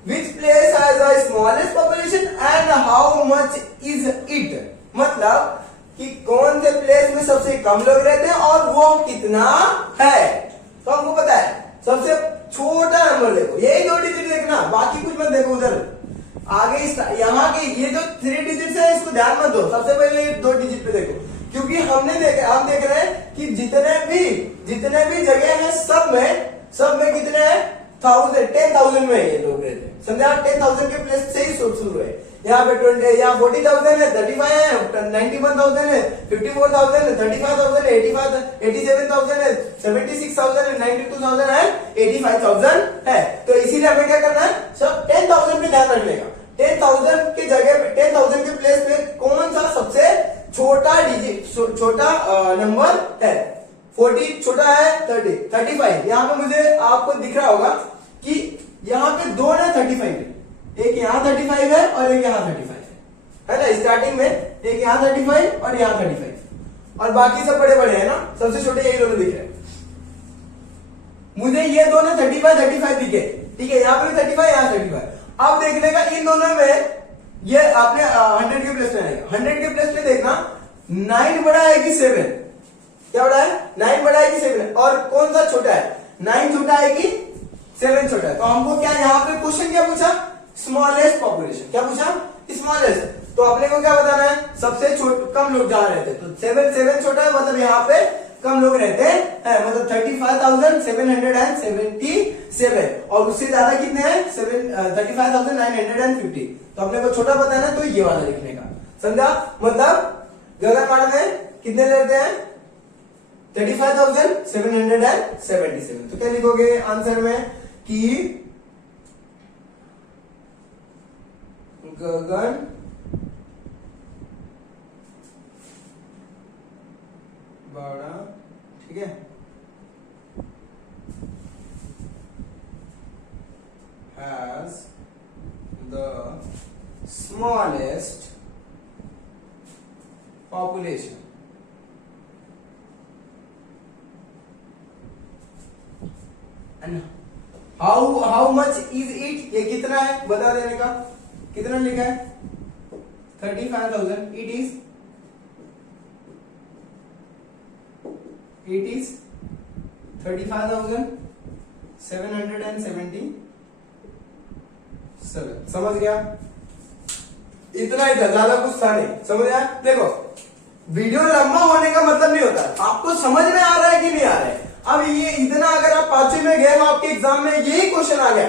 Which place has the smallest population and how much is it, मतलब कि कौन से प्लेस में सबसे कम लोग रहते हैं और वो कितना है। तो हमको पता है सबसे छोटा नंबर देखो, यही 2 डिजिट देखना, बाकी कुछ मत देखो उधर आगे। यहाँ के ये जो 3 डिजिट है इसको ध्यान मत दो, सबसे पहले 2 डिजिट पे देखो, क्योंकि हम देख रहे हैं कि जितने भी जगह है सब में कितने हैं 10,000 में ये लोग रहते हैं, समझा। 10,000 के प्लेस से ही शुरू है। यहाँ पे 40,000 है, 35 है, 91,000 है, 54,000 है, 35,000 है, 87,000 है, 76,000 है, 92,000 है, 85,000 है। तो इसीलिए हमें क्या करना है, सब 10,000 पे ध्यान रखने का। 10,000 की जगह पे 10,000 के प्लेस पे कौन सा सबसे छोटा नंबर है। 40 छोटा है, 35। यहाँ पे मुझे आपको दिख रहा होगा कि यहाँ पे 2 है 35, एक यहाँ 35 है और एक यहाँ 35 है ना। स्टार्टिंग में एक यहाँ 35 और यहाँ 35, और बाकी सब बड़े है ना, सबसे छोटे यही दोनों दिख रहे हैं। मुझे ये दोनों 35 दिखे, ठीक है। यहाँ पे भी 35, यहाँ 35। अब देखने का इन दोनों में ये आपने 100 के प्लेस में आएगा, 100 के प्लेस में देखना 9 बड़ा है कि 7, क्या बड़ा है 9 बड़ा है कि 7, और कौन सा छोटा है 9 छोटा है कि 7 छोटा है। तो हमको क्या यहाँ पे क्वेश्चन क्या पूछा, स्मॉलेस्ट पॉपुलेशन, क्या पूछा स्मॉलेस्ट। तो अपने को क्या बताना है, सबसे कम लोग जहां रहते हैं, तो 7 छोटा है, मतलब यहाँ पे कम लोग रहते हैं, मतलब 35,777, और उससे ज्यादा कितने हैं 35,950। तो अपने को छोटा बताना है, तो ये वाला लिखने का, समझा। मतलब गगनबाड़ा में कितने रहते हैं 35,777। तो क्या लिखोगे आंसर में कि गगन बाड़ा, ठीक है, has the smallest population। And how much is it, ये कितना है बता देने का, कितना लिखा है 35,000। it is 35,777। समझ गया, इतना ही था, ज्यादा कुछ था नहीं, समझ आया। देखो वीडियो लंबा होने का मतलब नहीं होता आपको समझ में आ रहा है कि नहीं आ रहा है। अब ये इतना अगर आप 5वीं में गए हो आपके एग्जाम में यही क्वेश्चन आ गया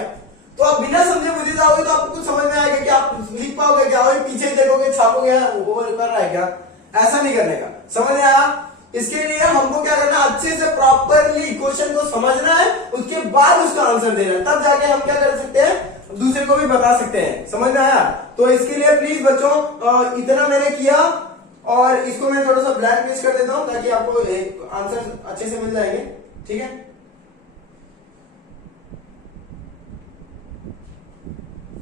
तो आप बिना समझे बुझे जाओगे तो आपको कुछ समझ में आएगा कि आप लिख पाओगे क्या, और पीछे देखोगे छापोगे वो कर रहा है क्या, ऐसा नहीं करने का। समझ में आया? इसके लिए हमको क्या करना है, अच्छे से प्रॉपरली क्वेश्चन को समझना है, उसके बाद उसका आंसर देना है, तब जाके हम क्या कर सकते हैं, दूसरे को भी बता सकते हैं। समझ में आया? तो इसके लिए प्लीज बच्चों इतना मैंने किया और इसको मैं थोड़ा सा ब्लैक लिस्ट कर देता हूं ताकि आपको आंसर अच्छे से मिल जाएंगे। ठीक है,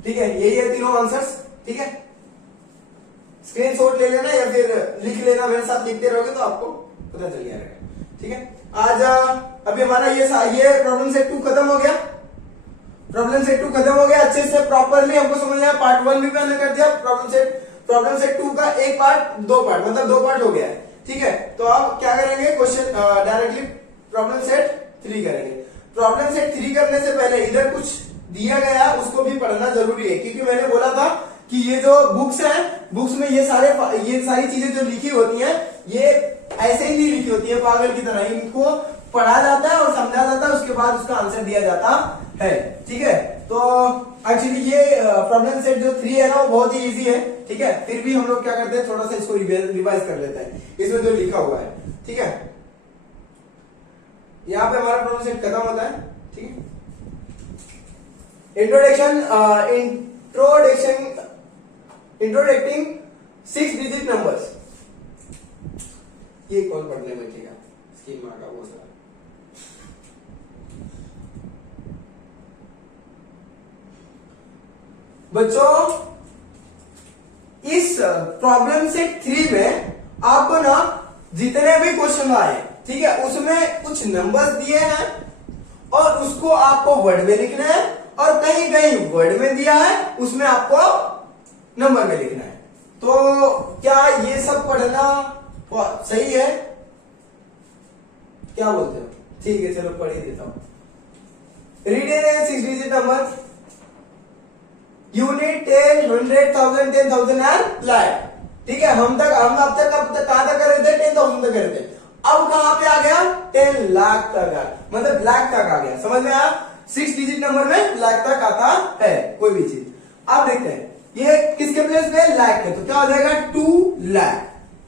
ठीक है, यही है तीनों आंसर्स। ठीक है, स्क्रीनशॉट ले लेना या फिर लिख लेना, मेरे साथ लिखते रहोगे तो आपको पता चल जाएगा। ठीक है, आज अभी हमारा ये प्रॉब्लम सेट 2 खत्म हो गया। प्रॉब्लम सेट 2 खत्म हो गया, अच्छे से प्रॉपरली हमको समझ आया। पार्ट 1 भी मैंने कर दिया, प्रॉब्लम सेट 2 का एक पार्ट 2 पार्ट मतलब 2 पार्ट हो गया है। ठीक है, तो अब क्या करेंगे, क्वेश्चन डायरेक्टली प्रॉब्लम सेट 3 करेंगे। प्रॉब्लम सेट 3 करने से पहले इधर कुछ दिया गया उसको भी पढ़ना जरूरी है, क्योंकि मैंने बोला था कि ये जो बुक्स हैं, बुक्स में ये सारी चीजें जो लिखी होती हैं ये ऐसे ही नहीं लिखी होती है पागल की तरह, इनको पढ़ा जाता है और समझा जाता है, उसके बाद उसका आंसर दिया जाता है। ठीक है, तो एक्चुअली ये प्रॉब्लम सेट जो 3 है ना वो बहुत ही इजी है। ठीक है, फिर भी हम लोग क्या करते हैं, थोड़ा सा इसको रिवाइज कर लेते हैं, इसमें जो लिखा हुआ है। ठीक है, यहाँ पे हमारा प्रॉब्लम सेट खत्म होता है। ठीक है, इंट्रोडक्टिंग 6 डिजिट नंबर्स, ये कौन पढ़ने में ठीक है, स्कीम मार का वो सारा। बच्चों इस प्रॉब्लम सेट 3 में आपको ना जितने भी क्वेश्चन आए, ठीक है, उसमें कुछ नंबर्स दिए हैं और उसको आपको वर्ड में लिखना है, और कहीं कहीं वर्ड में दिया है उसमें आपको नंबर में लिखना है। तो क्या ये सब पढ़ना सही है, क्या बोलते हो? ठीक है, चलो पढ़ ही देता हूं। Read in 6 digit number, unit 10, 100, 1000, 10,000 and lakh. ठीक है, हम अब तक कहां तक कर रहे थे, 10,000 तक कर रहे थे। अब कहां पे आ गया, 10 लाख तक आ, मतलब लाख तक आ गया। समझ में आया? 6 डिजिट नंबर में लाख तक आता है कोई भी चीज। अब देखते हैं ये किसके प्लेस पे, लाख पे, तो क्या हो जाएगा 2 लाख।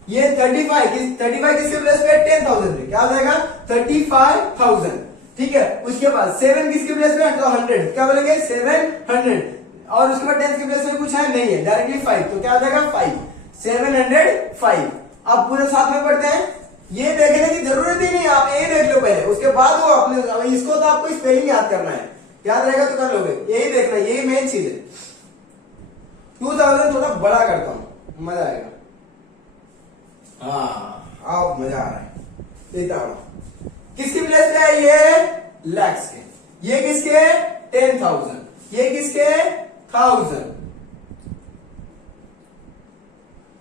ये 35 किसके प्लेस पे, 10,000 पे, क्या हो जाएगा 35,000। ठीक है, उसके बाद 7 किसके प्लेस पे, तो 100, क्या बोलेंगे 700, और उसके बाद 10 के प्लेस में कुछ है नहीं है, डायरेक्टली 5, तो क्या हो जाएगा 5, 705। अब पूरे साथ में पढ़ते हैं, ये देखने की जरूरत ही नहीं, आप ये देख लो पहले, उसके बाद वो अपने इसको तो आपको स्पेलिंग याद करना है, याद रहेगा तो कर लोगे, यही देखना है, यही मेन चीज है। 2000 थोड़ा बड़ा करता हूं, मजा आएगा। हाँ, आओ, मजा आ रहा है। देता हूं किसकी प्लेस पे है, ये लैक्स के, ये किसके 10,000, ये किसके 1000,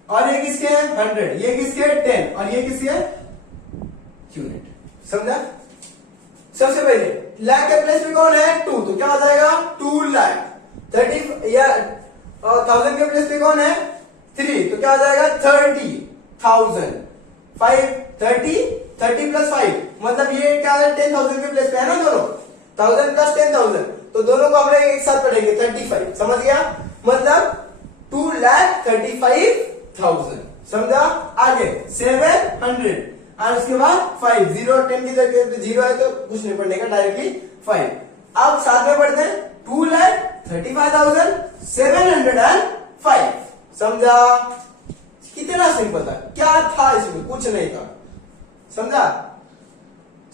और ये किसके 100, ये किसके 10, और ये किसके यूनिट। समझा? सबसे पहले लाख के प्लेस में कौन है, 2, तो क्या हो जाएगा 2 लाख। 30 या 1000 के प्लेस पे कौन है 3, तो क्या हो जाएगा 30,000। 30 प्लस 5 मतलब ये क्या है 10,000 के प्लेस पे है ना दोनों, 1000 प्लस 10,000, तो दोनों को हम लोग एक साथ पढ़ेंगे 35। समझ गया? मतलब 2,35,000। समझा? आगे 700, और उसके बाद 5, 0 और 10 की जगह 0 है तो कुछ नहीं पढ़ने का, डायरेक्टली 5। अब साथ में पढ़ते हैं 2,35,705। समझा? कितना सिंपल था, क्या था इसमें, कुछ नहीं था। समझा?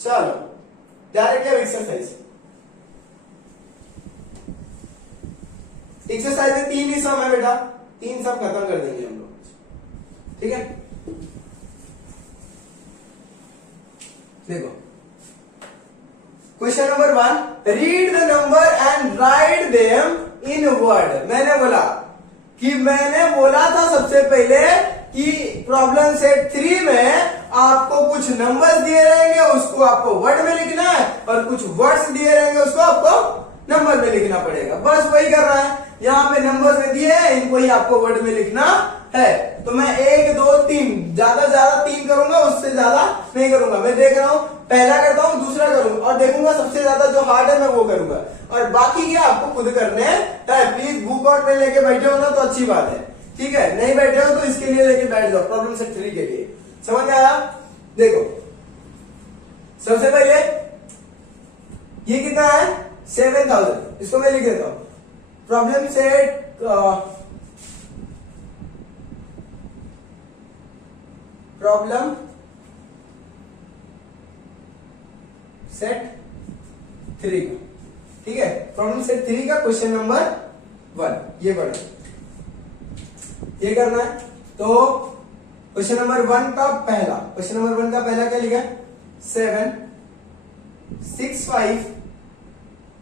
चलो डायरेक्टली एक्सरसाइज में 3 ही सम है बेटा, 3 सम खत्म कर देंगे हम लोग। ठीक है, देखो question number 1, read the number and write them in word. मैंने बोला था सबसे पहले कि प्रॉब्लम सेट 3 में आपको कुछ नंबर्स दिए रहेंगे, उसको आपको वर्ड में लिखना है, और कुछ वर्ड्स दिए रहेंगे, उसको आपको नंबर में लिखना पड़ेगा। बस वही कर रहा है, यहाँ पे नंबर्स में दिए हैं, इनको ही आपको वर्ड में लिखना है। तो मैं 1 2 3 ज्यादा ज्यादा 3 करूंगा, उससे ज्यादा नहीं करूंगा। मैं देख रहा हूं, पहला करता हूं, दूसरा करूंगा और देखूंगा सबसे ज्यादा जो हार्ड है मैं वो करूंगा। और बाकी क्या आपको खुद करने हैं। प्लीज बुक और पेन लेके बैठे हो ना तो अच्छी बात है, ठीक है। नहीं बैठे हो तो इसके लिए लेके बैठ जाओ, प्रॉब्लम सेट 3 के लिए। समझ में आया? देखो सबसे पहले ये कितना है 7000, इसको मैं लिख देता हूं। प्रॉब्लम सेट प्रॉब्लम सेट 3 का, ठीक है। प्रॉब्लम सेट 3 का क्वेश्चन नंबर 1 ये पढ़े, ये करना है। तो क्वेश्चन नंबर 1 का पहला, क्वेश्चन नंबर 1 का पहला क्या लिखा है 7 6 5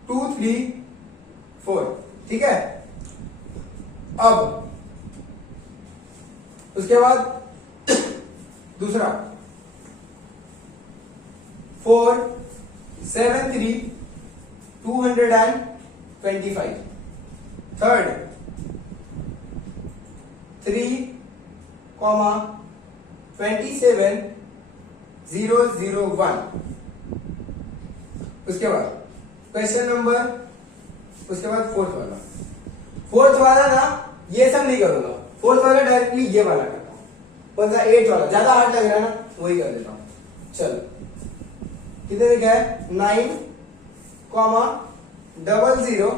2 3 4, ठीक है। अब उसके बाद दूसरा 4 7 3 225, थर्ड 3 27 001। उसके बाद क्वेश्चन नंबर, उसके बाद फोर्थ वाला ना ये सब नहीं करूंगा। फोर्थ वाला डायरेक्टली ये वाला करता हूं। कौन सा 8 वाला, ज्यादा हार्ड लग रहा है ना, वही कर देता हूं। चलो कितने लिखा है 9 00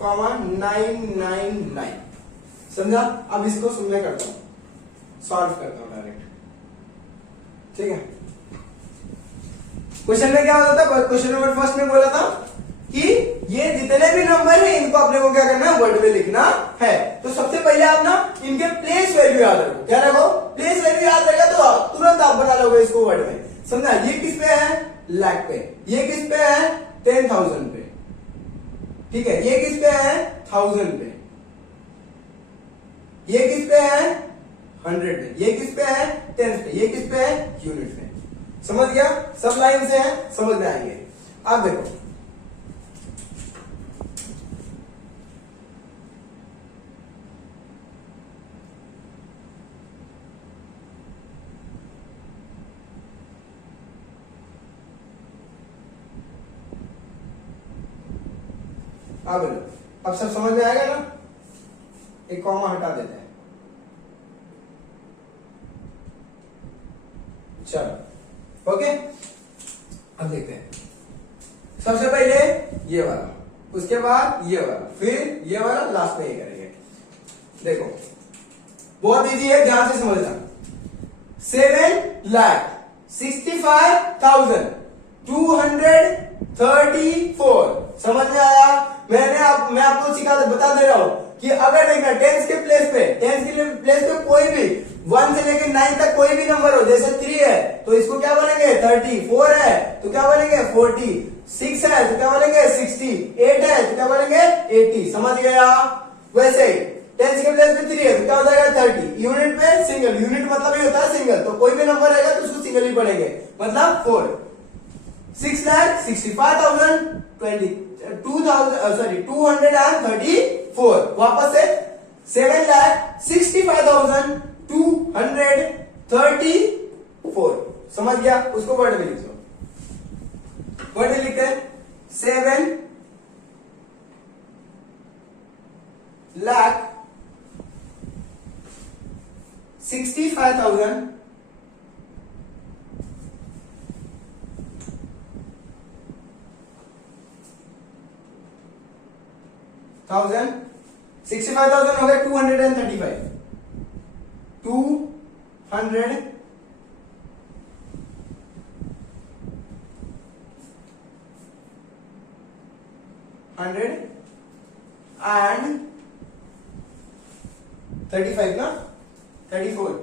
999, समझा? अब इसको सुनने करता हूं, सॉल्व करता हूं डायरेक्ट, ठीक है। क्वेश्चन में क्या होता था, क्वेश्चन नंबर फर्स्ट में बोला था कि ये जितने भी नंबर है इनको अपने को क्या करना है वर्ड में लिखना है। तो सबसे पहले आप ना इनके प्लेस वैल्यू याद रखो। क्या रखो? प्लेस वैल्यू याद रहेगा तो तुरंत आप बना लोगे इसको वर्ड में, समझा? ये किस पे है लाख पे, ये किस पे है 10,000 पे, ठीक है। ये किस पे है 1000 पे, ये किस पे है 100 पे, ये किस पे है 10 पे, ये किस पे है यूनिट पे। समझ गया? सब लाइन से है, समझ में आएंगे। अब देखो अब सब समझ में आएगा ना। एक कॉमा हटा देते हैं, चलो ओके। अब देखते हैं, सबसे पहले ये वाला, उसके बाद ये वाला, फिर ये वाला, लास्ट में ये करेंगे। देखो बहुत इजी है, ध्यान से समझना। 7,65,234, समझ में आया? मैं आपको बता दे रहा हूं कि अगर देखना टेंस के प्लेस पे कोई भी 1 से लेकर 9 तक कोई भी नंबर हो, जैसे 3 है तो इसको क्या बनेंगे 30, 4 है तो क्या बनेंगे 40, 6 है तो क्या बनेंगे 60, 8 है तो क्या बनेंगे 80, समझ गया? वैसे ही टेंस के प्लेस पे 3 है तो क्या हो जाएगा 30, यूनिट पे सिंगल, यूनिट मतलब ही होता है सिंगल, तो कोई भी नंबर रहेगा तो उसको सिंगल ही पढ़ेंगे, मतलब 4। 234, वापस से 7,65,234, समझ गया? उसको वर्ड में लिख दो, वर्ड में लिखते हैं 7,65,000 65,000 हो गया 235, 200 and 35 ना 34,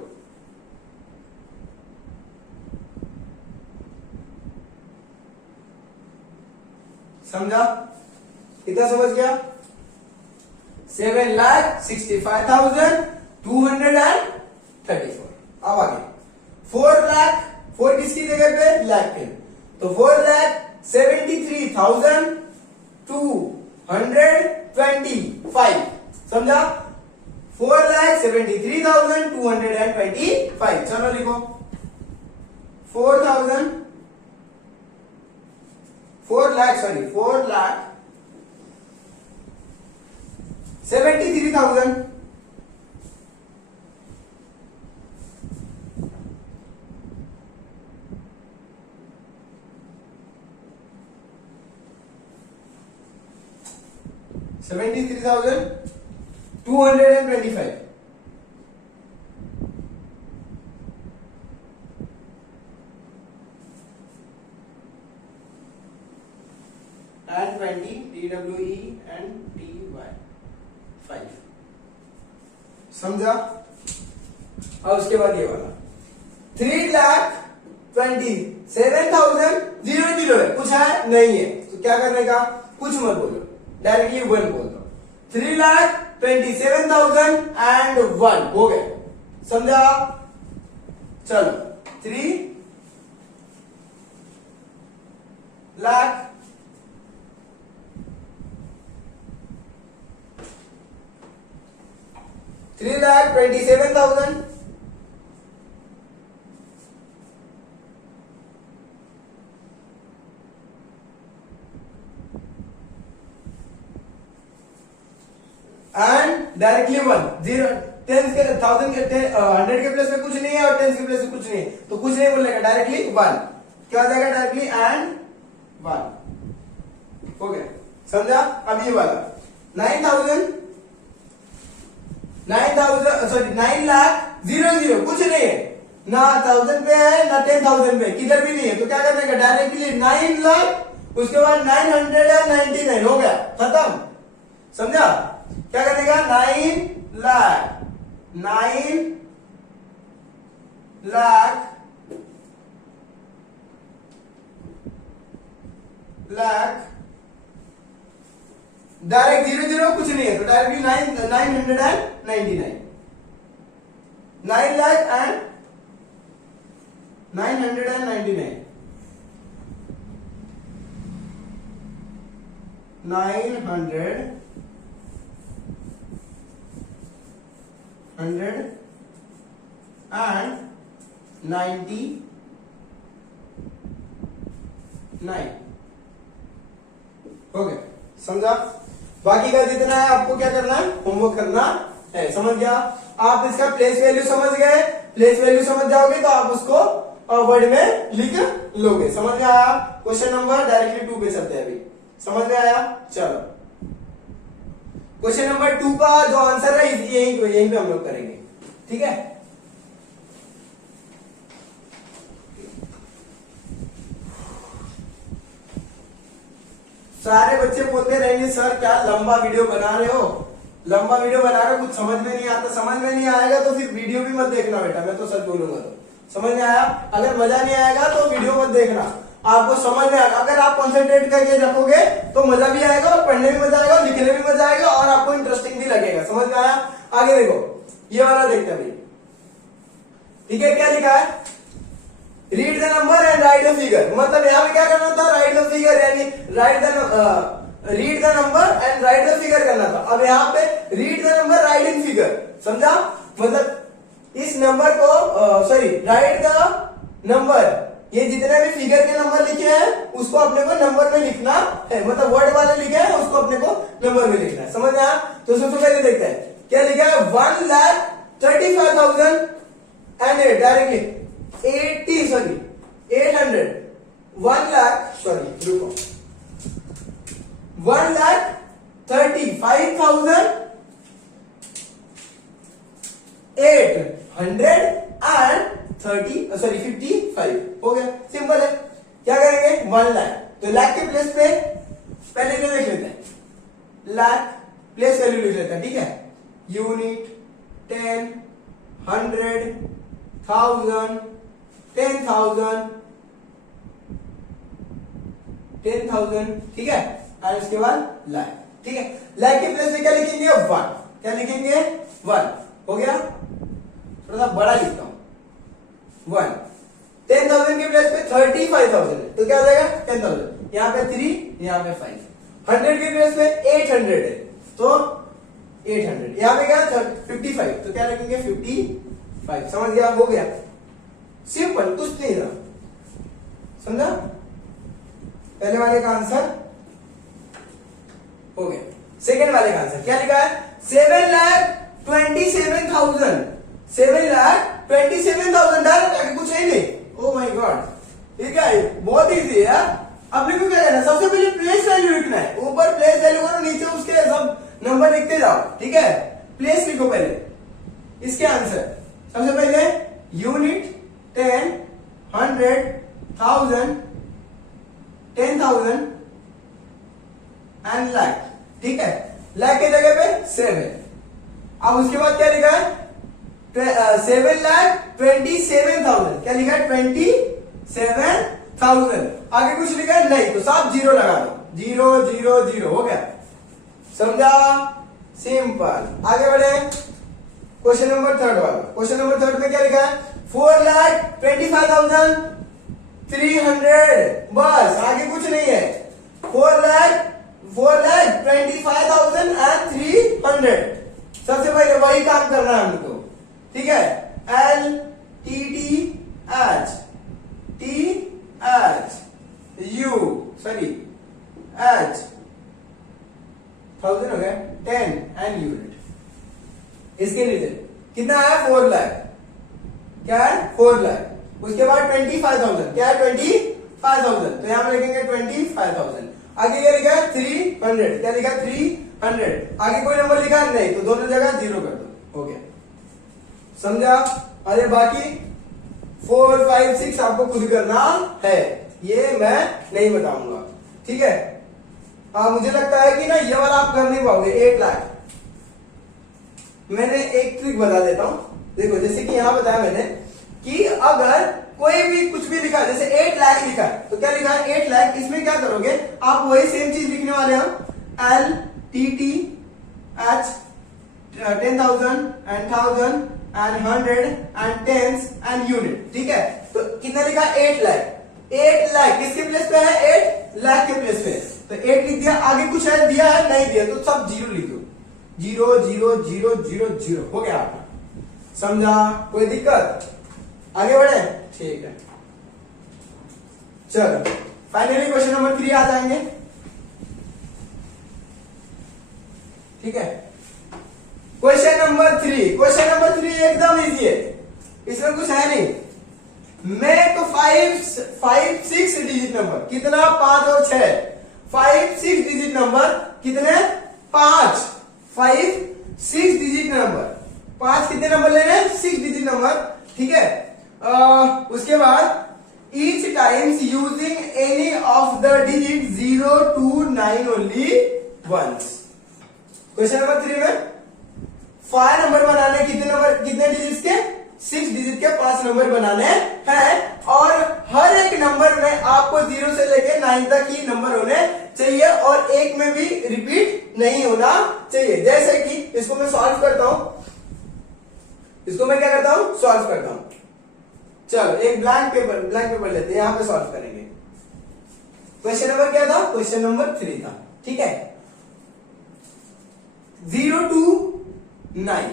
समझा? कितना समझ गया? 7,65,234। अब आगे 4 लाख, 4 किसकी जगह पे लाख पे, तो 4,73,225, समझा? 4,73,225। चलो लिखो 4,000 4,73,000 73,225 and 20 TWE and TY 5। समझा? अब उसके बाद ये वाला 3,27,000 है, कुछ है नहीं है तो क्या करने का, कुछ मत बोलो, डायरेक्टली 1 बोल दो। 3,27,001 हो गए, समझा? चलो 3,27,000 एंड डायरेक्टली 1 0 10 के 1000 के 100 के प्लेस में कुछ नहीं है और 10 के प्लेस में कुछ नहीं है तो कुछ नहीं बोलने का, डायरेक्टली 1 क्या हो जाएगा, डायरेक्टली एंड 1 हो गया, समझा? अब ये वाला 9,000 सॉरी 9,00,000 कुछ नहीं है, ना 1000 पे है ना 10,000 पे, किधर भी नहीं है तो क्या करने का, डायरेक्टली 9 लाख उसके बाद 999 हो गया, खत्म, समझा? क्या करने का, 9 लाख 9 लाख डायरेक्ट 0 कुछ नहीं है तो डायरेक्टली 999 9 लाख एंड 999 999 हो गया, समझा? बाकी का जितना है आपको क्या करना है, होमवर्क करना है, समझ गया? आप इसका प्लेस वैल्यू समझ गए, प्लेस वैल्यू समझ जाओगे तो आप उसको वर्ड में लिख लोगे, समझ में आया? क्वेश्चन नंबर डायरेक्टली 2 पे चलते हैं अभी, समझ में आया? चलो क्वेश्चन नंबर 2 का जो आंसर है यहीं पे हम लोग करेंगे, ठीक है? सारे बच्चे बोलते रहेंगे सर क्या लंबा वीडियो बना रहे हो, लंबा वीडियो बना रहे हो, कुछ समझ में नहीं आता, समझ में नहीं आएगा तो फिर वीडियो भी मत देखना बेटा, मैं तो सच बोलूंगा तो, समझ में आया? अगर मजा नहीं आएगा तो वीडियो मत देखना, आपको समझ में आएगा, अगर आप कंसंट्रेट करके रखोगे तो मजा भी आएगा और पढ़ने में मजा आएगा, लिखने में मजा आएगा और आपको इंटरेस्टिंग भी लगेगा, समझ में आया? आगे देखो ये वाला देखते हैं भाई, ठीक है? क्या लिखा है, read the number and right the figure, मतलब यहाँ पे क्या करना था, राइट द फिगर, यानी read the number and right the figure करना था। अब यहाँ पे read the number right in figure, समझा? मतलब इस नंबर को सॉरी राइट द नंबर, ये जितने भी फिगर के नंबर लिखे हैं उसको अपने को नंबर में लिखना है, मतलब वर्ड वाले लिखे हैं उसको अपने को नंबर में लिखना है, समझ में आया? तो सबसे पहले देखते हैं क्या लिखा है, 1,35,000 एंड डायरेक्टली 800 1 लाख सॉरी रुको 1,35,855 हो गया, सिंपल है। क्या करेंगे, 1 लाख, तो लाख के प्लेस पे पहले क्या लिख लेते हैं, लाख प्लेस वैल्यू लिख लेते हैं, ठीक है? यूनिट 10 100 1000 10,000 10,000, ठीक है? और उसके बाद लाख, ठीक है? लाख के प्लेस में क्या लिखेंगे, 1, क्या लिखेंगे, 1 हो गया, थोड़ा सा बड़ा लिखता हूं 1। 10,000 के प्लेस पे 35,000 है तो क्या हो जाएगा 10,000, यहाँ पे 3 यहाँ पे 5। 100 के प्लेस पे 800 है तो 800। यहाँ पे क्या 55, तो क्या रखेंगे 55। समझ गया? हो गया, सिंपल, कुछ नहीं था। समझा? पहले वाले का आंसर हो गया। सेकंड वाले का आंसर क्या लिखा है? 7,27,000। 7,27,000 डायरेक्ट आगे कुछ है नहीं। ओ माय गॉड, ये क्या है? बहुत इजी है यार। अपने को क्या करना है? सबसे पहले प्लेस वैल्यू लिखना है। ऊपर प्लेस वैल्यू करो, नीचे उसके सब नंबर लिखते जाओ। ठीक है, प्लेस लिखो पहले इसके आंसर। सबसे पहले यूनिट, 10, 100, 1000, 10,000 एंड लाख। ठीक है, लाख की जगह पे 7। अब उसके बाद क्या लिखा है? 7,27,000। क्या लिखा है? 27,000। आगे कुछ लिखा है नहीं, तो साफ जीरो लगा दो। 0 0 0 हो गया। समझा? सिंपल। आगे बढ़े, क्वेश्चन नंबर थर्ड वाला। क्वेश्चन नंबर थर्ड में क्या लिखा है? 4,25,300। बस, आगे कुछ नहीं है। 4,25,300। सबसे पहले वही काम करना है हमको। ठीक है, LTTH 1000 हो गया, 10 एंड यूनिट। इसके नीचे कितना है? 4 लाख। क्या है? 4 लाख। उसके बाद 25,000। क्या है? 25,000। तो यहां पर लिखेंगे 25,000। आगे क्या लिखा है? 300। क्या लिखा है? 300। आगे कोई नंबर लिखा है नहीं, तो दोनों जगह 0 कर दो। हो गया। समझा? अरे बाकी 4 5 6 आपको खुद करना है, ये मैं नहीं बताऊंगा। ठीक है? मुझे लगता है कि ना ये वाला आप कर नहीं पाओगे। 8 लाख। मैंने एक ट्रिक बता देता हूं। देखो, जैसे कि यहां बताया मैंने कि अगर कोई भी कुछ भी लिखा, जैसे 8 लाख लिखा है, तो क्या लिखा है? 8 लाख। इसमें क्या करोगे आप? वही सेम चीज लिखने वाले हो। LTTH 10,000 and 1000 and 100 and tens and unit. ठीक है, तो कितना लिखा? 8 लाख। 8 लाख किसके प्लेस पे है? 8 लाख के प्लेस पे। तो 8 लिख दिया। आगे कुछ है दिया है? नहीं दिया, तो सब 0 लिख दो। 0 0 0 0 0 हो गया आपका। समझा? कोई दिक्कत? आगे बढ़े? ठीक है, चलो फाइनली क्वेश्चन नंबर 3 आ जाएंगे। ठीक है, क्वेश्चन नंबर 3। क्वेश्चन नंबर 3 एकदम इजी है, इसमें कुछ है नहीं। Make 5 6 digit number. कितना? 5 और 6। 5 6 डिजिट नंबर कितने? 5 5 6 डिजिट नंबर। 5 कितने नंबर लेने? 6 डिजिट नंबर। ठीक है, उसके बाद each times using any of the digit 0 to 9 only once। Question number 3 में 5 नंबर बनाने, कितने डिजिट्स के? 6 डिजिट के 5 नंबर बनाने हैं, और हर एक नंबर में आपको 0 से लेके 9 तक ही नंबर होने चाहिए, और एक में भी रिपीट नहीं होना चाहिए। जैसे कि इसको मैं सॉल्व करता हूं। इसको मैं क्या करता हूं? सॉल्व करता हूं। चलो एक ब्लैंक पेपर लेते हैं, यहां पे सॉल्व करेंगे। क्वेश्चन नंबर क्या था? क्वेश्चन नंबर 3 था। ठीक है, 0 to 9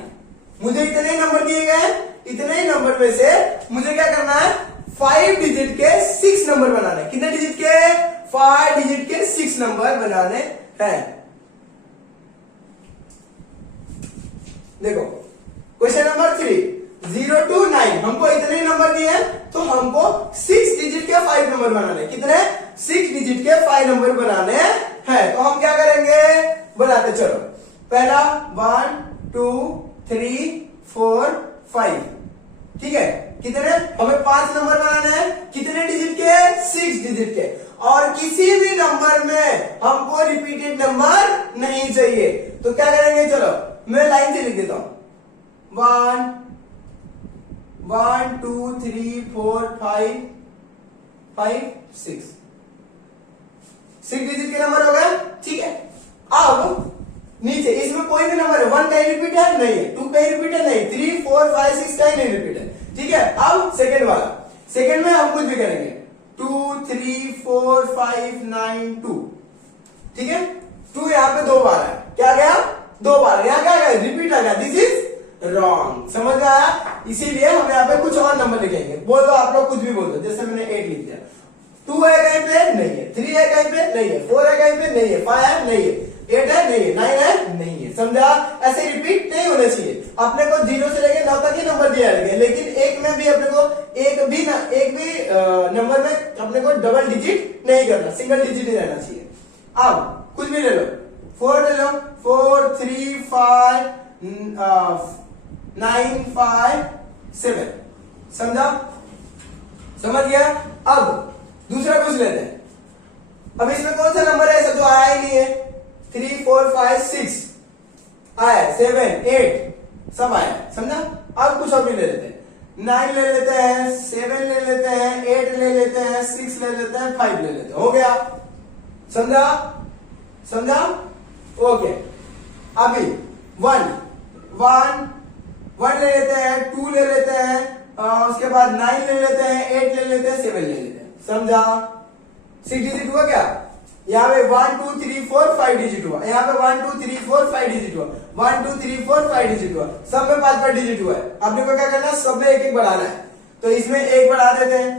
मुझे इतने ही नंबर दिए गए। इतने ही नंबर में से मुझे क्या करना है? 5 डिजिट के 6 नंबर बनाने। कितने डिजिट के? 5 डिजिट के 6 नंबर बनाने हैं। देखो, क्वेश्चन नंबर 3 0 to 9 हमको इतने नंबर दिए हैं, तो हमको 6 डिजिट के 5 नंबर बनाने। कितने? 6 डिजिट के 5 नंबर बनाने हैं। तो हम क्या करेंगे? बनाते चलो। पहला 1 2 3 4 5। ठीक है, कितने? हमें 5 नंबर बनाने हैं। कितने डिजिट के? 6 डिजिट के। और किसी भी नंबर में हमको रिपीटेड नंबर नहीं चाहिए, तो क्या करेंगे? चलो मैं लाइन से लिख देता हूं। 1 1 2 3 4 5 5 6 डिजिट के नंबर हो गए। ठीक है, अब नीचे इसमें कोई भी नंबर है, 1 कहीं रिपीट है? नहीं है। 2 कहीं रिपीट है? नहीं। 3 4 5 6 कहीं नहीं रिपीट है। ठीक है, अब सेकंड वाला। सेकंड में हम कुछ भी करेंगे। 2 3 4 5 9 2। ठीक है, 2 यहां पे 2 बार है। क्या गया? 2 बार, यहाँ क्या है रिपीट आ गया, दिस इज रॉन्ग। समझ में आया? इसीलिए हम यहाँ पे कुछ और नंबर लिखेंगे। बोल दो आप लोग, कुछ भी बोल दो। जैसे मैंने 8 लिख दिया, 2 है कहीं पे नहीं है, 3 है कहीं पे नहीं है, 4 है कहीं पे नहीं है, 5 है नहीं है, 8 है नहीं है, 9 है नहीं है। समझा? ऐसे रिपीट नहीं होने चाहिए। अपने को 0 से लेकर 9 तक ही नंबर दिया गया, लेकिन एक में भी अपने को एक भी नंबर में अपने को डबल डिजिट नहीं करना, सिंगल डिजिट ही रहना चाहिए। अब कुछ भी ले लो, 4 ले लो, 4 3 5 9 5 7। समझा? समझ गया? अब दूसरा कुछ लेते हैं। अब इसमें कौन सा नंबर है ऐसा जो आया ही नहीं है? 3 4 5 6 आया, 7 8 सब आया। समझा? अब कुछ और भी ले लेते हैं। 9 ले लेते हैं, 7 ले लेते हैं, 8 ले लेते हैं, 6 ले लेते हैं, 5 ले लेते हैं। हो गया? समझा? समझा? ओके। अभी 1 ले लेते हैं, 2 ले लेते हैं, उसके बाद 9 ले लेते हैं, 8 ले लेते हैं, 7 ले लेते हैं। समझा? 6 डिजिट हुआ क्या? यहाँ पे 1 2 3 4 5 डिजिट हुआ, यहाँ पे 1 2 3 4 5 डिजिट हुआ, 1 2 3 4 5 डिजिट हुआ, सब में 5 डिजिट हुआ है। आपने को क्या करना है? सब में एक एक बढ़ाना है। तो इसमें 1 बढ़ा देते हैं,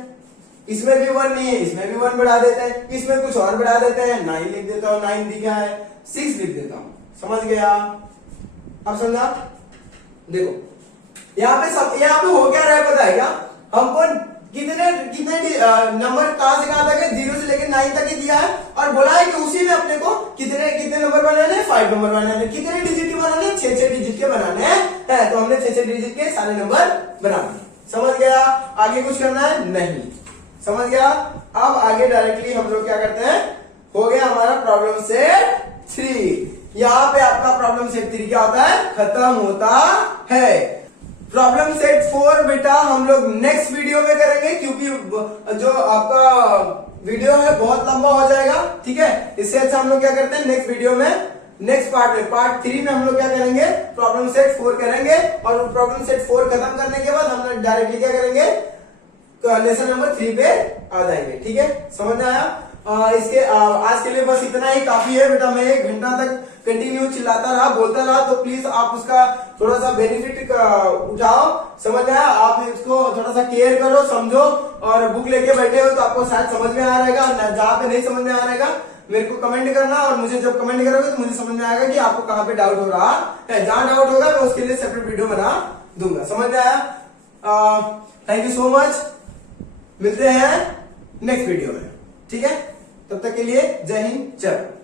इसमें भी 1 नहीं है, इसमें भी 1 बढ़ा देते हैं, इसमें कुछ और बढ़ा देते हैं, 9 लिख देता हूं, 9 दिखा है, 6 लिख देता हूं। समझ गया? अब समझा? देखो यहाँ पे हो क्या रहा है पता है क्या? हमको कितने नंबर कहां से कहां तक है? 0 से लेकर 9 तक ही दिया है, और बोला है कि उसी में अपने को कितने नंबर बनाने हैं? 5 नंबर बनाने हैं। कितने डिजिट के बनाने हैं? 6 डिजिट के बनाने हैं। तो हमने 6 डिजिट के सारे नंबर बना दिए। समझ गया? आगे कुछ करना है? नहीं। समझ गया? अब आगे डायरेक्टली हम लोग क्या करते हैं? हो गया हमारा प्रॉब्लम सेट 3। यहाँ पे आपका प्रॉब्लम सेट 3 क्या होता है? खत्म होता है। प्रॉब्लम सेट 4 बेटा हम लोग नेक्स्ट वीडियो में करेंगे, क्योंकि जो आपका वीडियो है बहुत लंबा हो जाएगा। ठीक है? इससे अच्छा हम लोग क्या करते हैं, नेक्स्ट वीडियो में, नेक्स्ट पार्ट में, पार्ट 3 में हम लोग क्या करेंगे? प्रॉब्लम सेट 4 करेंगे, और प्रॉब्लम सेट 4 खत्म करने के बाद हम लोग डायरेक्टली क्या करेंगे? लेसन नंबर 3 पे आ जाएंगे। ठीक है? समझ में आया? इसके आज के लिए बस इतना ही काफी है बेटा। मैं 1 घंटा तक कंटिन्यू चिल्लाता रहा, बोलता रहा, तो प्लीज आप उसका थोड़ा सा बेनिफिट उठाओ। समझ आया? आप इसको थोड़ा सा केयर करो, समझो, और बुक लेके बैठे हो तो आपको शायद समझ में आ रहेगा। जहाँ पे नहीं समझ में आ रहेगा मेरे को कमेंट करना, और मुझे जब कमेंट करोगे तो मुझे समझ में आएगा कि आपको कहाँ पे डाउट हो रहा है। जहां डाउट होगा मैं उसके लिए सेपरेट वीडियो बना दूंगा। समझ में आया? Thank you so much. मिलते हैं नेक्स्ट वीडियो में। ठीक है? तब तक के लिए जय हिंद, जय भारत।